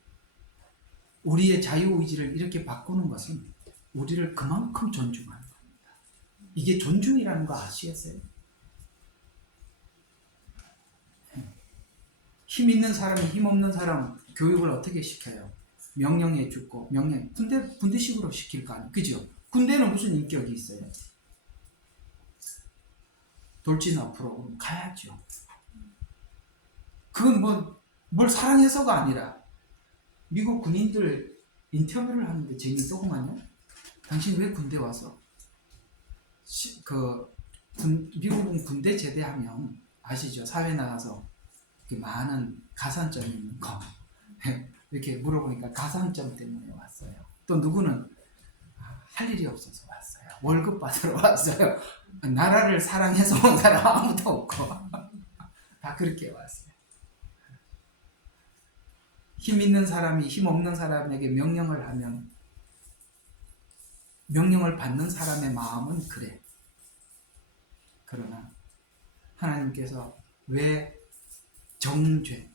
우리의 자유의지를 이렇게 바꾸는 것은 우리를 그만큼 존중하는 겁니다. 이게 존중이라는 거 아시겠어요? 힘 있는 사람이 힘 없는 사람 교육을 어떻게 시켜요? 명령해 주고, 군대식으로 시킬 거 아니에요. 그죠? 군대는 무슨 인격이 있어요? 돌진 앞으로 가야죠. 그건 뭘 사랑해서가 아니라, 미국 군인들 인터뷰를 하는데 재미있더구만요. 당신 왜 군대 와서? 미국은 군대 제대하면 아시죠? 사회 나가서 많은 가산점이 있는 거. 이렇게 물어보니까 가산점 때문에 왔어요. 또 누구는 할 일이 없어서 왔어요. 월급 받으러 왔어요. 나라를 사랑해서 온 사람 아무도 없고 다 그렇게 왔어요. 힘 있는 사람이 힘 없는 사람에게 명령을 하면 명령을 받는 사람의 마음은 그래. 그러나 하나님께서 왜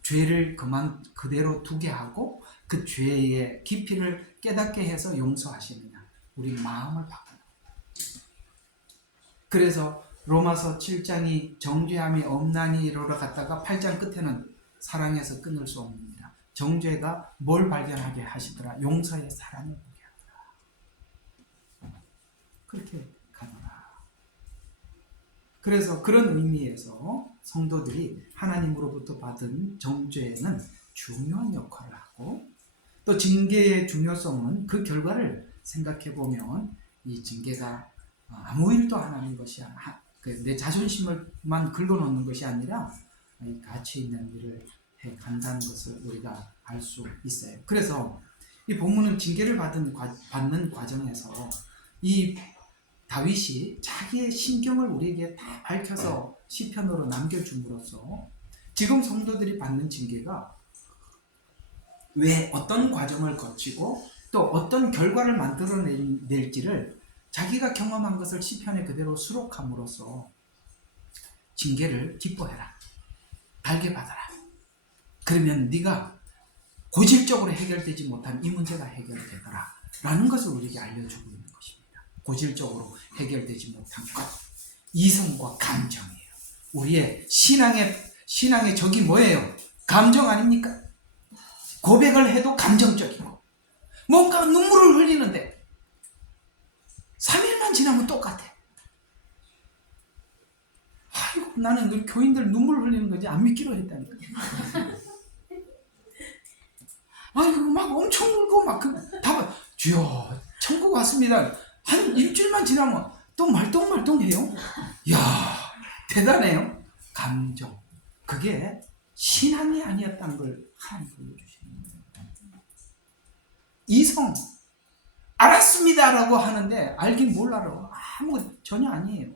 죄를 그대로 두게 하고 그 죄의 깊이를 깨닫게 해서 용서하시느냐? 우리 마음을 바꾸는 거예요. 그래서 로마서 7장이 정죄함이 없나니로로 갔다가 8장 끝에는 사랑에서 끊을 수 없느니라. 정죄가 뭘 발견하게 하시더라? 용서의 사랑을 보게 하더라. 그렇게 가더라. 그래서 그런 의미에서 성도들이 하나님으로부터 받은 정죄는 중요한 역할을 하고, 또 징계의 중요성은 그 결과를 생각해 보면 이 징계가 아무 일도 안 하는 것이 내 자존심을만 긁어놓는 것이 아니라 가치 있는 일을 해 간다는 것을 우리가 알 수 있어요. 그래서 이 본문은 징계를 받는 과정에서 이 다윗이 자기의 심경을 우리에게 다 밝혀서 시편으로 남겨줌으로써 지금 성도들이 받는 징계가 왜 어떤 과정을 거치고 또 어떤 결과를 만들어낼지를 자기가 경험한 것을 시편에 그대로 수록함으로써 징계를 기뻐해라, 달게 받아라. 그러면 네가 고질적으로 해결되지 못한 이 문제가 해결되더라 라는 것을 우리에게 알려주고 있는 것입니다. 고질적으로 해결되지 못한 것, 이성과 감정이에요. 우리의 신앙의 적이 뭐예요? 감정 아닙니까? 고백을 해도 감정적이고 뭔가 눈물을 흘리는데 3일만 지나면 똑같아. 아이고, 나는 우리 교인들 눈물 흘리는 거지 안 믿기로 했다니까. 아이고, 막 엄청 울고 막 주여 천국 왔습니다. 한 일주일만 지나면 또 말똥말똥해요. 이야, 대단해요. 감정. 그게 신앙이 아니었다는 걸 하나님 보여주시는 거예요. 이성. 알았습니다라고 하는데 알긴 뭘 알아. 전혀 아니에요.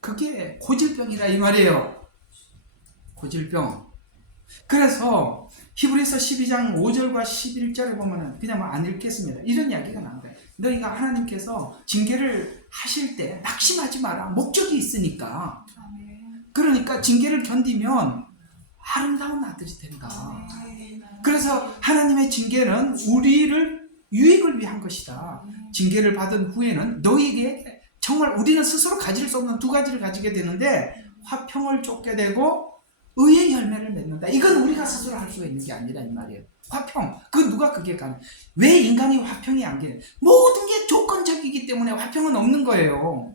그게 고질병이라 이 말이에요. 고질병. 그래서 히브리서 12장 5절과 11절에 보면은 그냥 안 읽겠습니다. 이런 이야기가 나옵니다. 너희가 하나님께서 징계를 하실 때 낙심하지 마라. 목적이 있으니까. 그러니까 징계를 견디면 아름다운 아들이 된다. 그래서 하나님의 징계는 우리를 유익을 위한 것이다. 징계를 받은 후에는 너희에게 정말 우리는 스스로 가질 수 없는 두 가지를 가지게 되는데 화평을 쫓게 되고 의의 열매를 맺는다. 이건 우리가 스스로 할 수가 있는 게 아니라 이 말이에요. 화평. 그게 가능? 왜 인간이 화평이 안 돼? 모든 게 조건적이기 때문에 화평은 없는 거예요.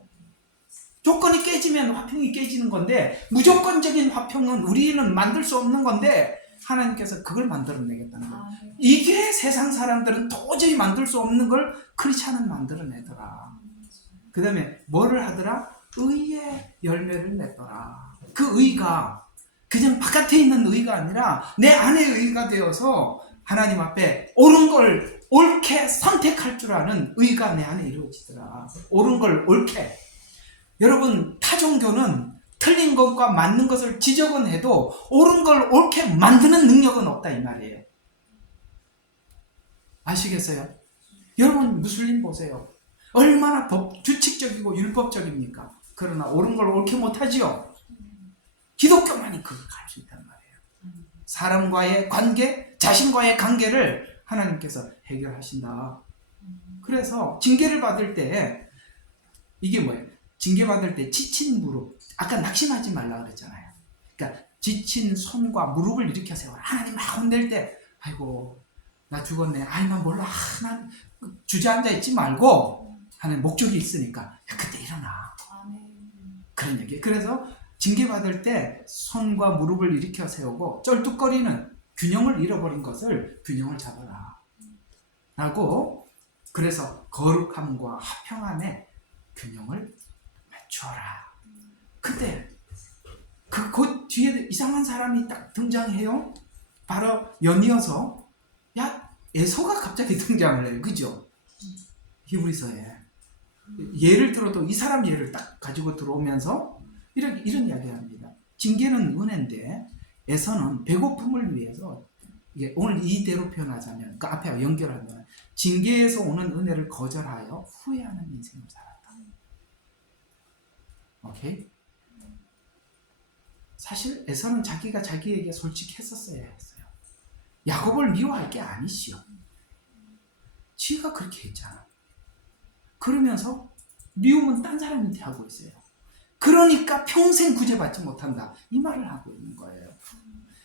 조건이 깨지면 화평이 깨지는 건데 무조건적인 화평은 우리는 만들 수 없는 건데 하나님께서 그걸 만들어내겠다는 거예요. 이게 세상 사람들은 도저히 만들 수 없는 걸 크리스찬은 만들어내더라. 그 다음에 뭐를 하더라? 의의 열매를 맺더라. 그 의가 그냥 바깥에 있는 의가 아니라 내 안의 의가 되어서 하나님 앞에 옳은 걸 옳게 선택할 줄 아는 의가 내 안에 이루어지더라. 옳은 걸 옳게. 여러분, 타종교는 틀린 것과 맞는 것을 지적은 해도 옳은 걸 옳게 만드는 능력은 없다 이 말이에요. 아시겠어요? 여러분, 무슬림 보세요. 얼마나 규칙적이고 율법적입니까? 그러나 옳은 걸 옳게 못하지요. 기독교만이 그걸 할 수 있단 말이에요. 사람과의 관계, 자신과의 관계를 하나님께서 해결하신다. 그래서 징계를 받을 때 이게 뭐예요? 징계받을 때 지친 무릎, 아까 낙심하지 말라 그랬잖아요. 그러니까 지친 손과 무릎을 일으켜 세워라. 하나님 막 혼낼 때 아이고 나 죽었네. 아이 나 몰라. 난 주저앉아 있지 말고 하는 목적이 있으니까 그때 일어나. 그런 얘기. 그래서 징계받을 때 손과 무릎을 일으켜 세우고 쩔뚝거리는 균형을 잃어버린 것을 균형을 잡아라. 라고 그래서 거룩함과 화평함의 균형을 맞춰라. 그때 그 뒤에 이상한 사람이 딱 등장해요. 바로 연이어서 에서가 갑자기 등장을 해요. 그죠? 히브리서에. 예를 들어도 이 사람 예를 딱 가지고 들어오면서 이런 이야기 합니다. 징계는 은혜인데 에서는 배고픔을 위해서 이게 오늘 이대로 표현하자면 그 앞에 연결하면 징계에서 오는 은혜를 거절하여 후회하는 인생을 살았다. 오케이? 사실 에서는 자기가 자기에게 솔직했었어야 했어요. 야곱을 미워할 게 아니시요. 지가 그렇게 했잖아. 그러면서 미움은 딴 사람한테 하고 있어요. 그러니까 평생 구제받지 못한다. 이 말을 하고 있는 거예요.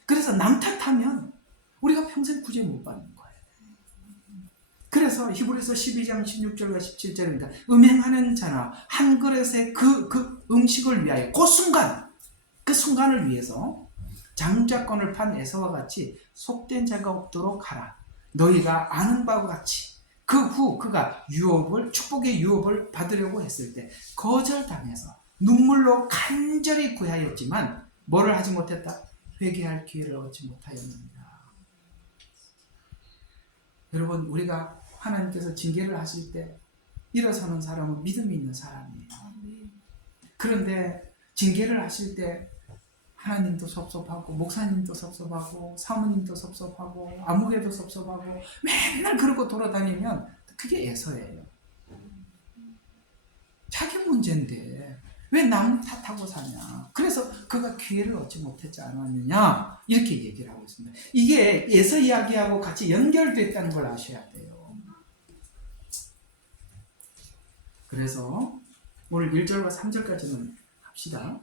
그래서 남 탓하면 우리가 평생 구제 못 받는 거예요. 그래서 히브리서 12장 16절과 17절입니다. 음행하는 자나 한 그릇의 그 음식을 위하여 그 순간을 위해서 장자권을 판 에서와 같이 속된 자가 없도록 하라. 너희가 아는 바와 같이 그 후 그가 축복의 유업을 받으려고 했을 때 거절당해서 눈물로 간절히 구하였지만 뭐를 하지 못했다? 회개할 기회를 얻지 못하였느니라. 여러분, 우리가 하나님께서 징계를 하실 때 일어서는 사람은 믿음이 있는 사람이에요. 그런데 징계를 하실 때 하나님도 섭섭하고 목사님도 섭섭하고 사모님도 섭섭하고 아무개도 섭섭하고 맨날 그러고 돌아다니면 그게 에서예요. 자기 문제인데 왜 남 탓하고 사냐. 그래서 그가 기회를 얻지 못했지 않았느냐 이렇게 얘기를 하고 있습니다. 이게 에서 이야기하고 같이 연결됐다는 걸 아셔야 돼요. 그래서 오늘 1절과 3절까지는 합시다.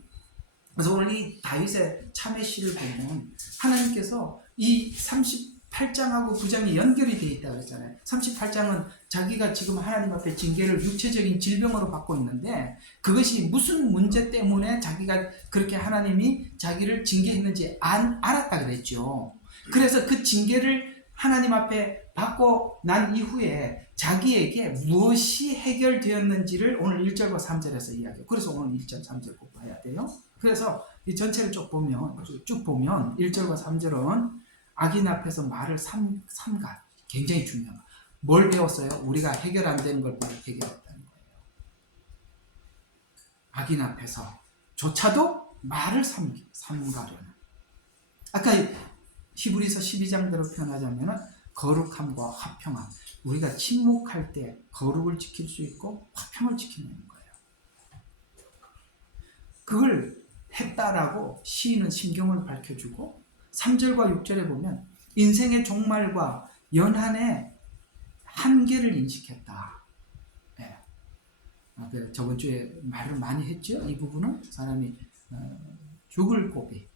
그래서 오늘 이 다윗의 참회 시를 보면 하나님께서 이 38장하고 9장이 연결이 되어 있다고 했잖아요. 38장은 자기가 지금 하나님 앞에 징계를 육체적인 질병으로 받고 있는데 그것이 무슨 문제 때문에 자기가 그렇게 하나님이 자기를 징계했는지 알았다 그랬죠. 그래서 그 징계를 하나님 앞에 받고 난 이후에 자기에게 무엇이 해결되었는지를 오늘 1절과 3절에서 이야기해요. 그래서 오늘 1절, 3절 꼭 봐야 돼요. 그래서 이 전체를 쭉 보면 1절과 3절은 악인 앞에서 말을 삼가 굉장히 중요해요. 뭘 배웠어요? 우리가 해결 안 되는 걸 보고 해결했다는 거예요. 악인 앞에서 조차도 말을 삼가려는. 아까 히브리서 12장대로 표현하자면 거룩함과 화평함. 우리가 침묵할 때 거룩을 지킬 수 있고 화평을 지키는 거예요. 그걸 했다라고 시인은 심경을 밝혀주고 3절과 6절에 보면 인생의 종말과 연한의 한계를 인식했다. 네. 저번 주에 말을 많이 했죠. 이 부분은 사람이 죽을 고비,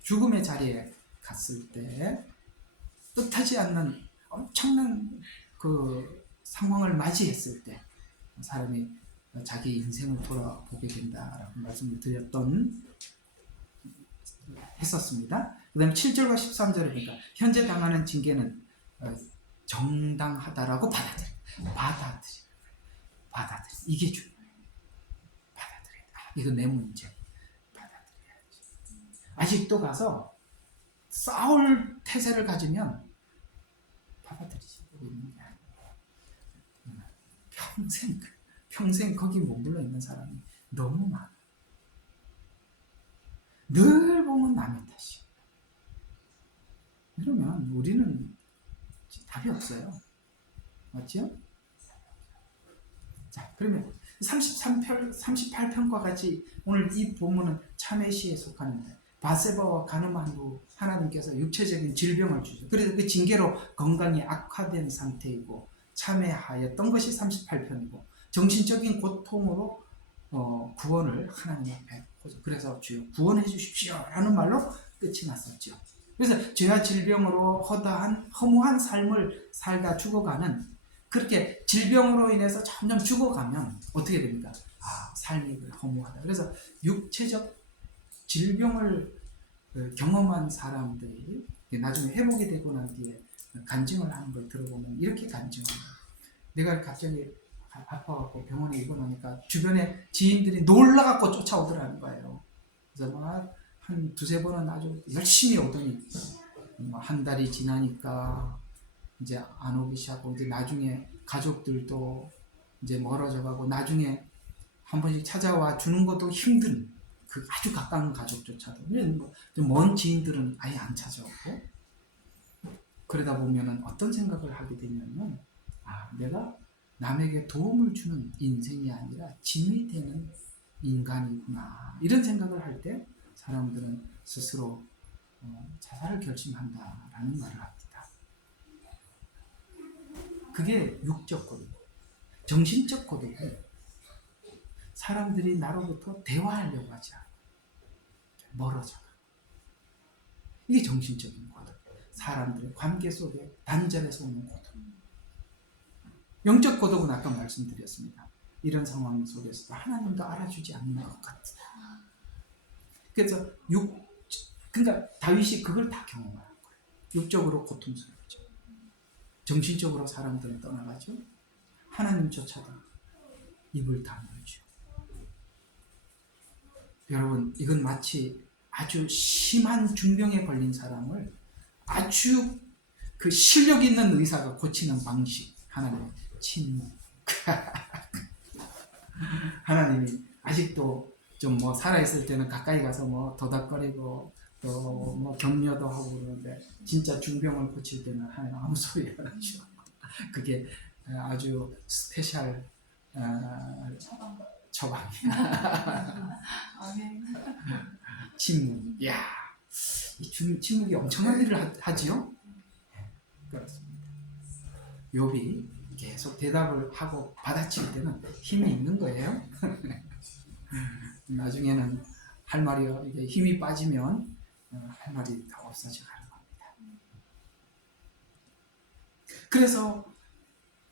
죽음의 자리에 갔을 때 뜻하지 않는 엄청난 그 상황을 맞이했을 때 사람이 자기 인생을 돌아보게 된다라고 말씀을 했었습니다. 그 다음에 7절과 13절에 보니까 현재 당하는 징계는 정당하다라고 받아들여. 받아들여. 이게 중요해요. 받아들여야 돼. 이거 내 문제. 받아들여야지. 아직도 가서 싸울 태세를 가지면 받아들이시고 있는 게 아니에요. 평생 거기 머물러 있는 사람이 너무 많아. 늘 보면 남의 탓이야. 그러면 우리는 답이 없어요. 맞죠? 자, 그러면 38편과 같이 오늘 이 본문은 참회시에 속하는데 바세바와 가늠한 하나님께서 육체적인 질병을 주죠. 그래서 그 징계로 건강이 악화된 상태이고 참회하였던 것이 38편이고 정신적인 고통으로 구원을 하나님 앞에 보죠. 그래서 주여 구원해 주십시오 라는 말로 끝이 났었죠. 그래서 죄와 질병으로 허무한 삶을 살다 죽어가는, 그렇게 질병으로 인해서 점점 죽어가면 어떻게 됩니까? 삶이 허무하다. 그래서 육체적 질병을 경험한 사람들이 나중에 회복이 되고 난 뒤에 간증을 하는 걸 들어보면 이렇게 간증합니다. 내가 갑자기 아파갖고 병원에 입원하니까 주변에 지인들이 놀라갖고 쫓아오더라는 거예요. 그래서 막 한 두세 번은 아주 열심히 오더니 한 달이 지나니까 이제 안 오기 시작하고, 이제 나중에 가족들도 이제 멀어져가고, 나중에 한 번씩 찾아와 주는 것도 힘든 그 아주 가까운 가족조차도, 좀 먼 지인들은 아예 안 찾아오고, 그러다 보면은 어떤 생각을 하게 되냐면, 내가 남에게 도움을 주는 인생이 아니라 짐이 되는 인간이구나, 이런 생각을 할 때 사람들은 스스로 자살을 결심한다라는 말을 합니다. 그게 육적 고독. 정신적 고독은 사람들이 나로부터 대화하려고 하지 않고 멀어져. 이게 정신적인 고독. 사람들의 관계 속에 단절해서 오는 고독. 영적 고독은 아까 말씀드렸습니다. 이런 상황 속에서도 하나님도 알아주지 않는 것 같다. 그래서 그러니까 다윗이 그걸 다 경험하는 거예요. 육적으로 고통스럽죠. 정신적으로 사람들은 떠나가죠. 하나님조차도 입을 다물죠. 여러분, 이건 마치 아주 심한 중병에 걸린 사람을 아주 그 실력 있는 의사가 고치는 방식. 하나님의 침묵. 하나님이 아직도 좀 살아있을 때는 가까이 가서 도닥거리고 또 격려도 하고 그러는데, 진짜 중병을 고칠 때는 하나님 아무 소리 안 하죠. 그게 아주 스페셜 처방이야. 침묵. 이야, 이 침묵이 엄청난 일을 하지요? 그렇습니다. 욥이 계속 대답을 하고 받아칠 때는 힘이 있는 거예요. 나중에는 할 말이요, 이게 힘이 빠지면 할 말이 다 없어져 가는 겁니다. 그래서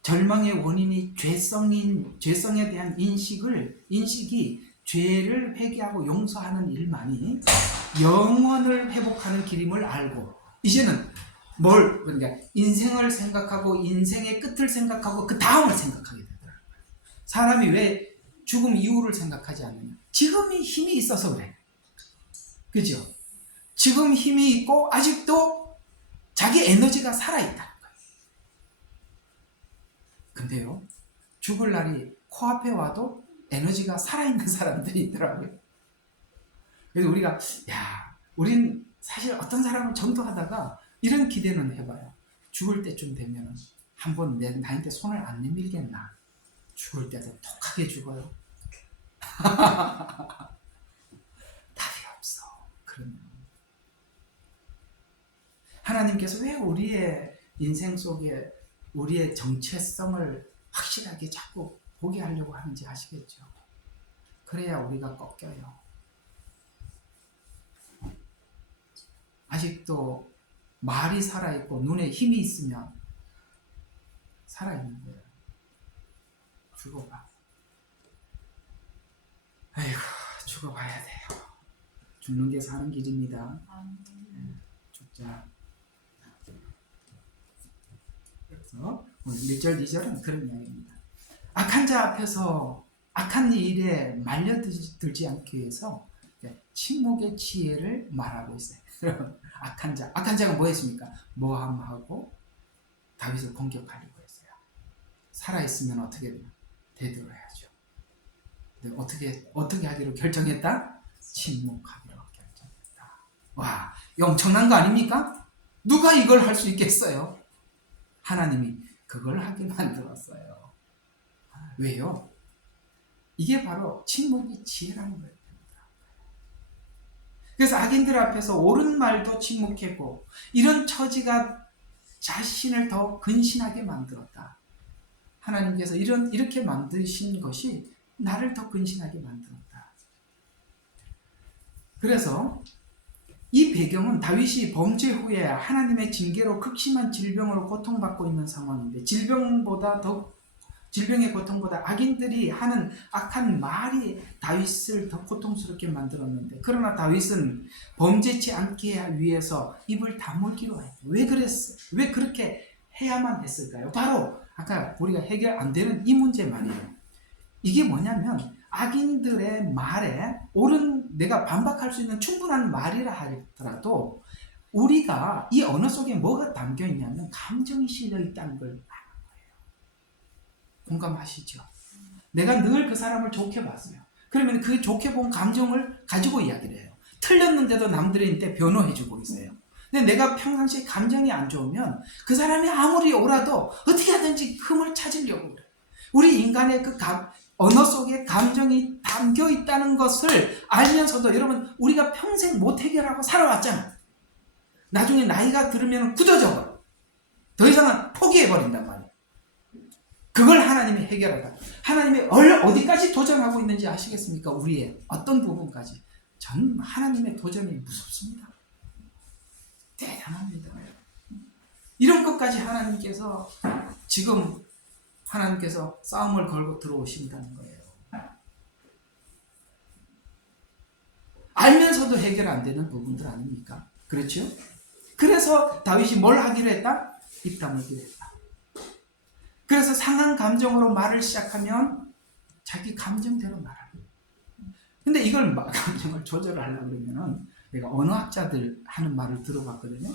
절망의 원인이 죄성에 대한 인식이 죄를 회개하고 용서하는 일만이 영혼을 회복하는 길임을 알고, 이제는 그러니까 인생을 생각하고 인생의 끝을 생각하고 그 다음을 생각하게 되더라고요. 사람이 왜 죽음 이후를 생각하지 않느냐? 지금이 힘이 있어서 그래. 그죠? 지금 힘이 있고 아직도 자기 에너지가 살아있다는 거예요. 근데요, 죽을 날이 코앞에 와도 에너지가 살아있는 사람들이 있더라고요. 그래서 우리가 우린 사실 어떤 사람을 전도하다가 이런 기대는 해봐요. 죽을 때쯤 되면 한번 나한테 손을 안 내밀겠나? 죽을 때도 독하게 죽어요. 답이 없어. 그러면 하나님께서 왜 우리의 인생 속에 우리의 정체성을 확실하게 자꾸 보게 하려고 하는지 아시겠죠? 그래야 우리가 꺾여요. 아직도 말이 살아있고 눈에 힘이 있으면 살아있는 거예요. 죽어봐. 아이고, 죽어봐야 돼요. 죽는 게 사는 길입니다. 죽자. 그래서 오늘 1절, 2절은 그런 이야기입니다. 악한 자 앞에서 악한 일에 말려들지 않기 위해서 침묵의 지혜를 말하고 있어요. 악한 자가 뭐 했습니까? 모함하고 다윗을 공격하려고 했어요. 살아있으면 어떻게 되돌아야죠. 어떻게 하기로 결정했다? 침묵하기로 결정했다. 와, 이 엄청난 거 아닙니까? 누가 이걸 할 수 있겠어요? 하나님이 그걸 하게 만들었어요. 왜요? 이게 바로 침묵이 지혜라는 거예요. 그래서 악인들 앞에서 옳은 말도 침묵했고 이런 처지가 자신을 더 근신하게 만들었다. 하나님께서 이렇게 만드신 것이 나를 더 근신하게 만들었다. 그래서 이 배경은 다윗이 범죄 후에 하나님의 징계로 극심한 질병으로 고통받고 있는 상황인데 질병의 고통보다 악인들이 하는 악한 말이 다윗을 더 고통스럽게 만들었는데 그러나 다윗은 범죄치 않게 위해서 입을 다물기로 했어요. 왜 그랬어요? 왜 그렇게 해야만 했을까요? 바로 아까 우리가 해결 안 되는 이 문제 말이에요. 이게 뭐냐면 악인들의 말에 내가 반박할 수 있는 충분한 말이라 하더라도 우리가 이 언어 속에 뭐가 담겨 있냐면 감정이 실려 있다는 걸 아는 거예요. 공감하시죠? 내가 늘 그 사람을 좋게 봤어요. 그러면 그 좋게 본 감정을 가지고 이야기를 해요. 틀렸는데도 남들한테 변호해주고 있어요. 근데 내가 평상시에 감정이 안 좋으면 그 사람이 아무리 옳아도 어떻게 하든지 흠을 찾으려고 그래요. 우리 인간의 그 언어 속에 감정이 담겨 있다는 것을 알면서도 여러분 우리가 평생 못 해결하고 살아왔잖아. 나중에 나이가 들으면 굳어져. 더 이상은 포기해버린단 말이야. 그걸 하나님이 해결하다. 하나님이 어디까지 도전하고 있는지 아시겠습니까? 우리의 어떤 부분까지. 전 하나님의 도전이 무섭습니다. 대단합니다. 이런 것까지 하나님께서 싸움을 걸고 들어오신다는 거예요. 알면서도 해결 안 되는 부분들 아닙니까? 그렇죠? 그래서 다윗이 뭘 하기로 했다? 입 다물기로 했다. 그래서 상한 감정으로 말을 시작하면 자기 감정대로 말하는 거예요. 근데 이걸 감정을 조절하려고 그러면은 내가 언어학자들 하는 말을 들어봤거든요.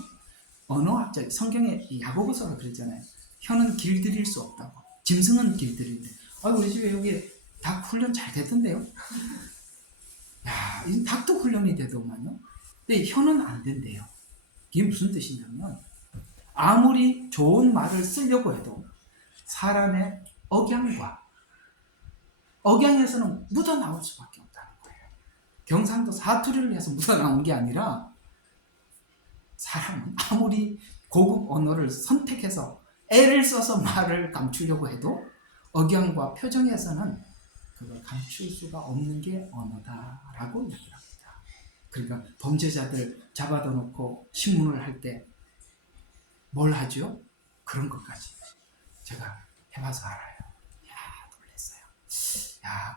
언어학자, 성경에 야고보서가 그랬잖아요. 혀는 길들일 수 없다고. 짐승은 길들인데. 우리 집에 여기 닭 훈련 잘 됐던데요? 야, 이 닭도 훈련이 되더만요. 근데 혀는 안 된대요. 이게 무슨 뜻이냐면 아무리 좋은 말을 쓰려고 해도 사람의 억양에서는 묻어나올 수밖에 없다는 거예요. 경상도 사투리를 해서 묻어나온 게 아니라 사람은 아무리 고급 언어를 선택해서 애를 써서 말을 감추려고 해도 억양과 표정에서는 그걸 감출 수가 없는 게 언어다라고 얘기합니다. 그러니까 범죄자들 잡아다 놓고 신문을 할 때 뭘 하죠? 그런 것까지 제가 해봐서 알아요. 놀랐어요.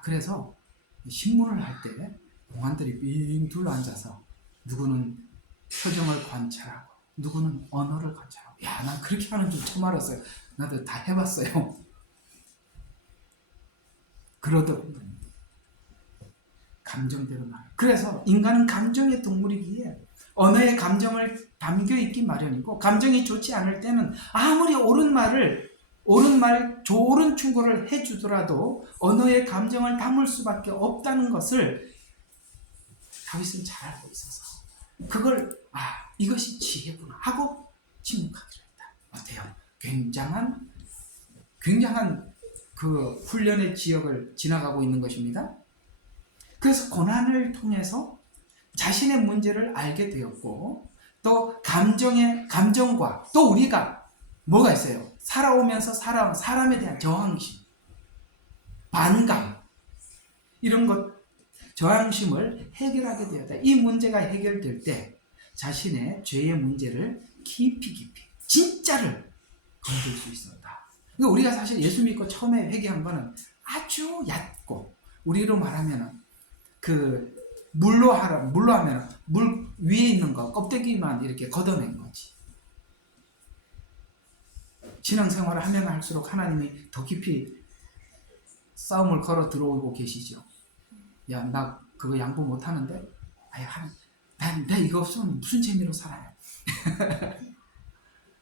그래서 신문을 할 때 공안들이 빙 둘러앉아서 누구는 표정을 관찰하고 누구는 언어를 관찰하고 난 그렇게 하는 줄 처음 알았어요. 나도 다 해봤어요. 그러더군요. 감정대로 말. 그래서 인간은 감정의 동물이기에 언어에 감정을 담겨 있기 마련이고 감정이 좋지 않을 때는 아무리 옳은 좋은 충고를 해주더라도 언어에 감정을 담을 수밖에 없다는 것을 다윗은 잘 알고 있어서 그걸 이것이 지혜구나 하고 침묵하기로 했다. 어때요? 굉장한 그 훈련의 지역을 지나가고 있는 것입니다. 그래서 고난을 통해서 자신의 문제를 알게 되었고 또 감정과 또 우리가 뭐가 있어요? 살아오면서 살아온 사람에 대한 저항심, 반감 이런 것 저항심을 해결하게 되었다. 이 문제가 해결될 때 자신의 죄의 문제를 깊이 진짜를 건들 수 있었다. 그러니까 우리가 사실 예수 믿고 처음에 회개한 거는 아주 얕고 우리로 말하면 물로 하면 물 위에 있는 거 껍데기만 이렇게 걷어낸 거지. 신앙생활을 하면 할수록 하나님이 더 깊이 싸움을 걸어 들어오고 계시죠. 야, 나 그거 양보 못 하는데? 아야, 나 이거 없으면 무슨 재미로 살아요?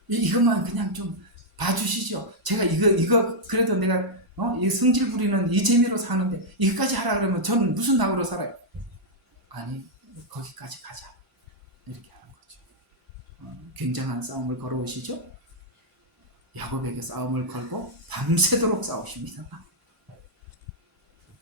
이것만 그냥 좀 봐주시죠. 제가 이거 그래도 내가 이 성질 부리는 이 재미로 사는데 이것까지 하라 그러면 저는 무슨 낙으로 살아요? 아니, 거기까지 가자. 이렇게 하는 거죠. 굉장한 싸움을 걸어오시죠. 야곱에게 싸움을 걸고 밤새도록 싸우십니다.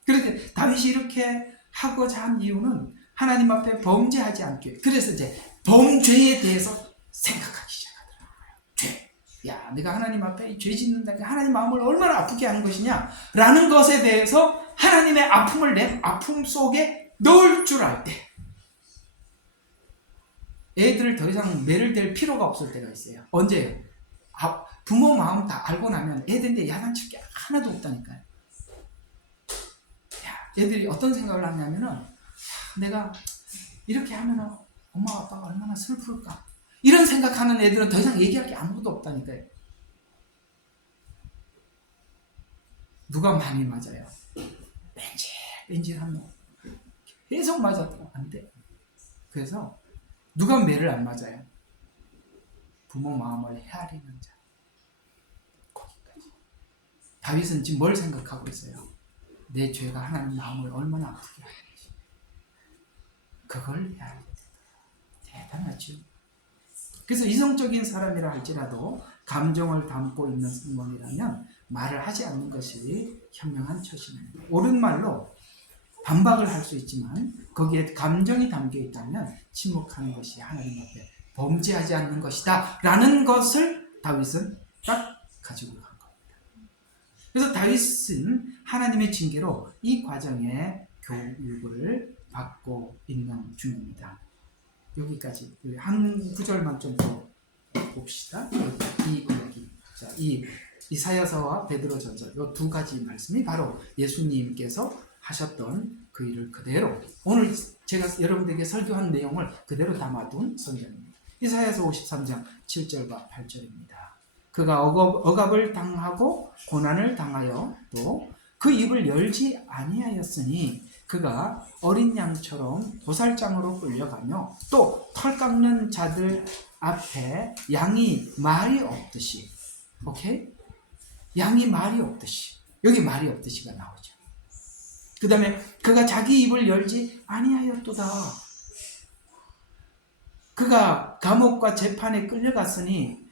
그런데 다윗이 이렇게 하고자 한 이유는 하나님 앞에 범죄하지 않기. 그래서 이제 범죄에 대해서 생각하기 시작하더라고요. 죄. 야, 내가 하나님 앞에 죄 짓는다는 게 하나님 마음을 얼마나 아프게 하는 것이냐 라는 것에 대해서 하나님의 아픔을 내 아픔 속에 넣을 줄 알 때 애들을 더 이상 매를 댈 필요가 없을 때가 있어요. 언제요? 부모 마음 다 알고 나면 애들인데 야단칠 게 하나도 없다니까요. 애들이 어떤 생각을 하냐면은 내가 이렇게 하면은 엄마 아빠가 얼마나 슬플까 이런 생각하는 애들은 더 이상 얘기할 게 아무것도 없다니까요. 누가 많이 맞아요? 뺀질한 놈 계속 맞아도 안 돼. 그래서 누가 매를 안 맞아요? 부모 마음을 헤아리는 자. 거기까지. 다윗은 지금 뭘 생각하고 있어요? 내 죄가 하나님 마음을 얼마나 아프게 하는지 그걸 헤아리게 되더라. 대단하죠. 그래서 이성적인 사람이라 할지라도 감정을 담고 있는 성공이라면 말을 하지 않는 것이 현명한 처신입니다. 옳은 말로 반박을 할 수 있지만 거기에 감정이 담겨 있다면 침묵하는 것이 하나님 앞에 범죄하지 않는 것이다 라는 것을 다윗은 딱 가지고 간 겁니다. 그래서 다윗은 하나님의 징계로 이 과정에 교육을 받고 있는 중입니다. 여기까지 한 구절만 좀 더 봅시다. 이 이야기. 자, 이 이사야서와 베드로전서 이 두 가지 말씀이 바로 예수님께서 하셨던 그 일을 그대로 오늘 제가 여러분들에게 설교한 내용을 그대로 담아둔 성경입니다. 이사야서 53장 7절과 8절입니다. 그가 억압을 당하고 고난을 당하여 또 그 입을 열지 아니하였으니 그가 어린 양처럼 도살장으로 끌려가며 또 털 깎는 자들 앞에 양이 말이 없듯이, 오케이? 양이 말이 없듯이, 여기 말이 없듯이가 나오죠. 그 다음에 그가 자기 입을 열지 아니하였도다. 그가 감옥과 재판에 끌려갔으니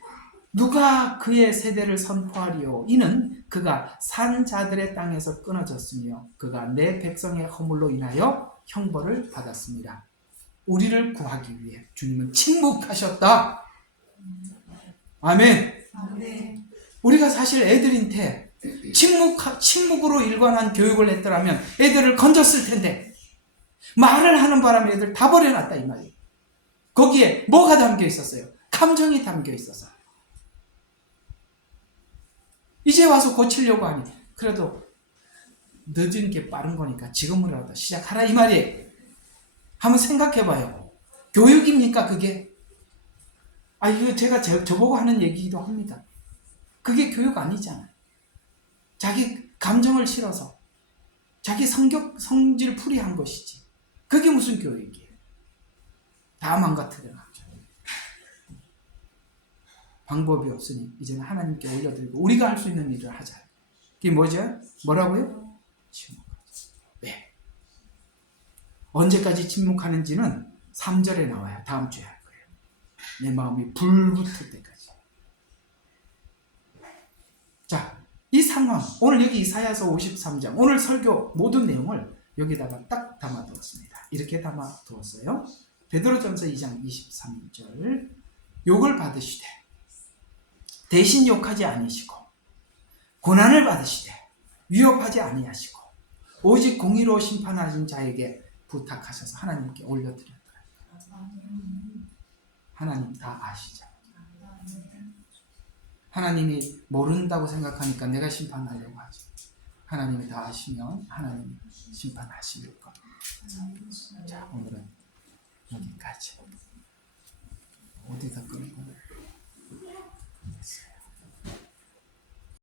누가 그의 세대를 선포하리요? 이는 그가 산 자들의 땅에서 끊어졌으며 그가 내 백성의 허물로 인하여 형벌을 받았습니다. 우리를 구하기 위해 주님은 침묵하셨다. 아멘. 아멘. 우리가 사실 애들한테 침묵으로 일관한 교육을 했더라면 애들을 건졌을 텐데 말을 하는 바람에 애들 다 버려놨다 이 말이에요. 거기에 뭐가 담겨 있었어요? 감정이 담겨 있어서. 이제 와서 고치려고 하니 그래도 늦은 게 빠른 거니까 지금이라도 시작하라 이 말이에요. 한번 생각해봐요. 교육입니까 그게? 이거 제가 저보고 하는 얘기기도 합니다. 그게 교육 아니잖아요. 자기 감정을 실어서 자기 성질 풀이한 것이지. 그게 무슨 교육이에요? 다 망가뜨려놨죠. 방법이 없으니 이제는 하나님께 올려드리고 우리가 할 수 있는 일을 하자. 그게 뭐죠? 뭐라고요? 침묵하자. 왜? 언제까지 침묵하는지는 3절에 나와요. 다음 주에 할 거예요. 내 마음이 불붙을 때까지. 자, 이 상황, 오늘 여기 이사야서 53장, 오늘 설교 모든 내용을 여기다가 딱 담아두었습니다. 이렇게 담아두었어요. 베드로전서 2장 23절, 욕을 받으시되 대신 욕하지 아니시고 고난을 받으시되 위협하지 아니하시고 오직 공의로 심판하신 자에게 부탁하셔서 하나님께 올려드렸더라. 하나님 다 아시죠? 하나님이 모른다고 생각하니까 내가 심판하려고 하죠. 하나님이 다 아시면 하나님이 심판하실 겁니다. 자, 오늘은 여기까지. 어디다 끊는 거예요?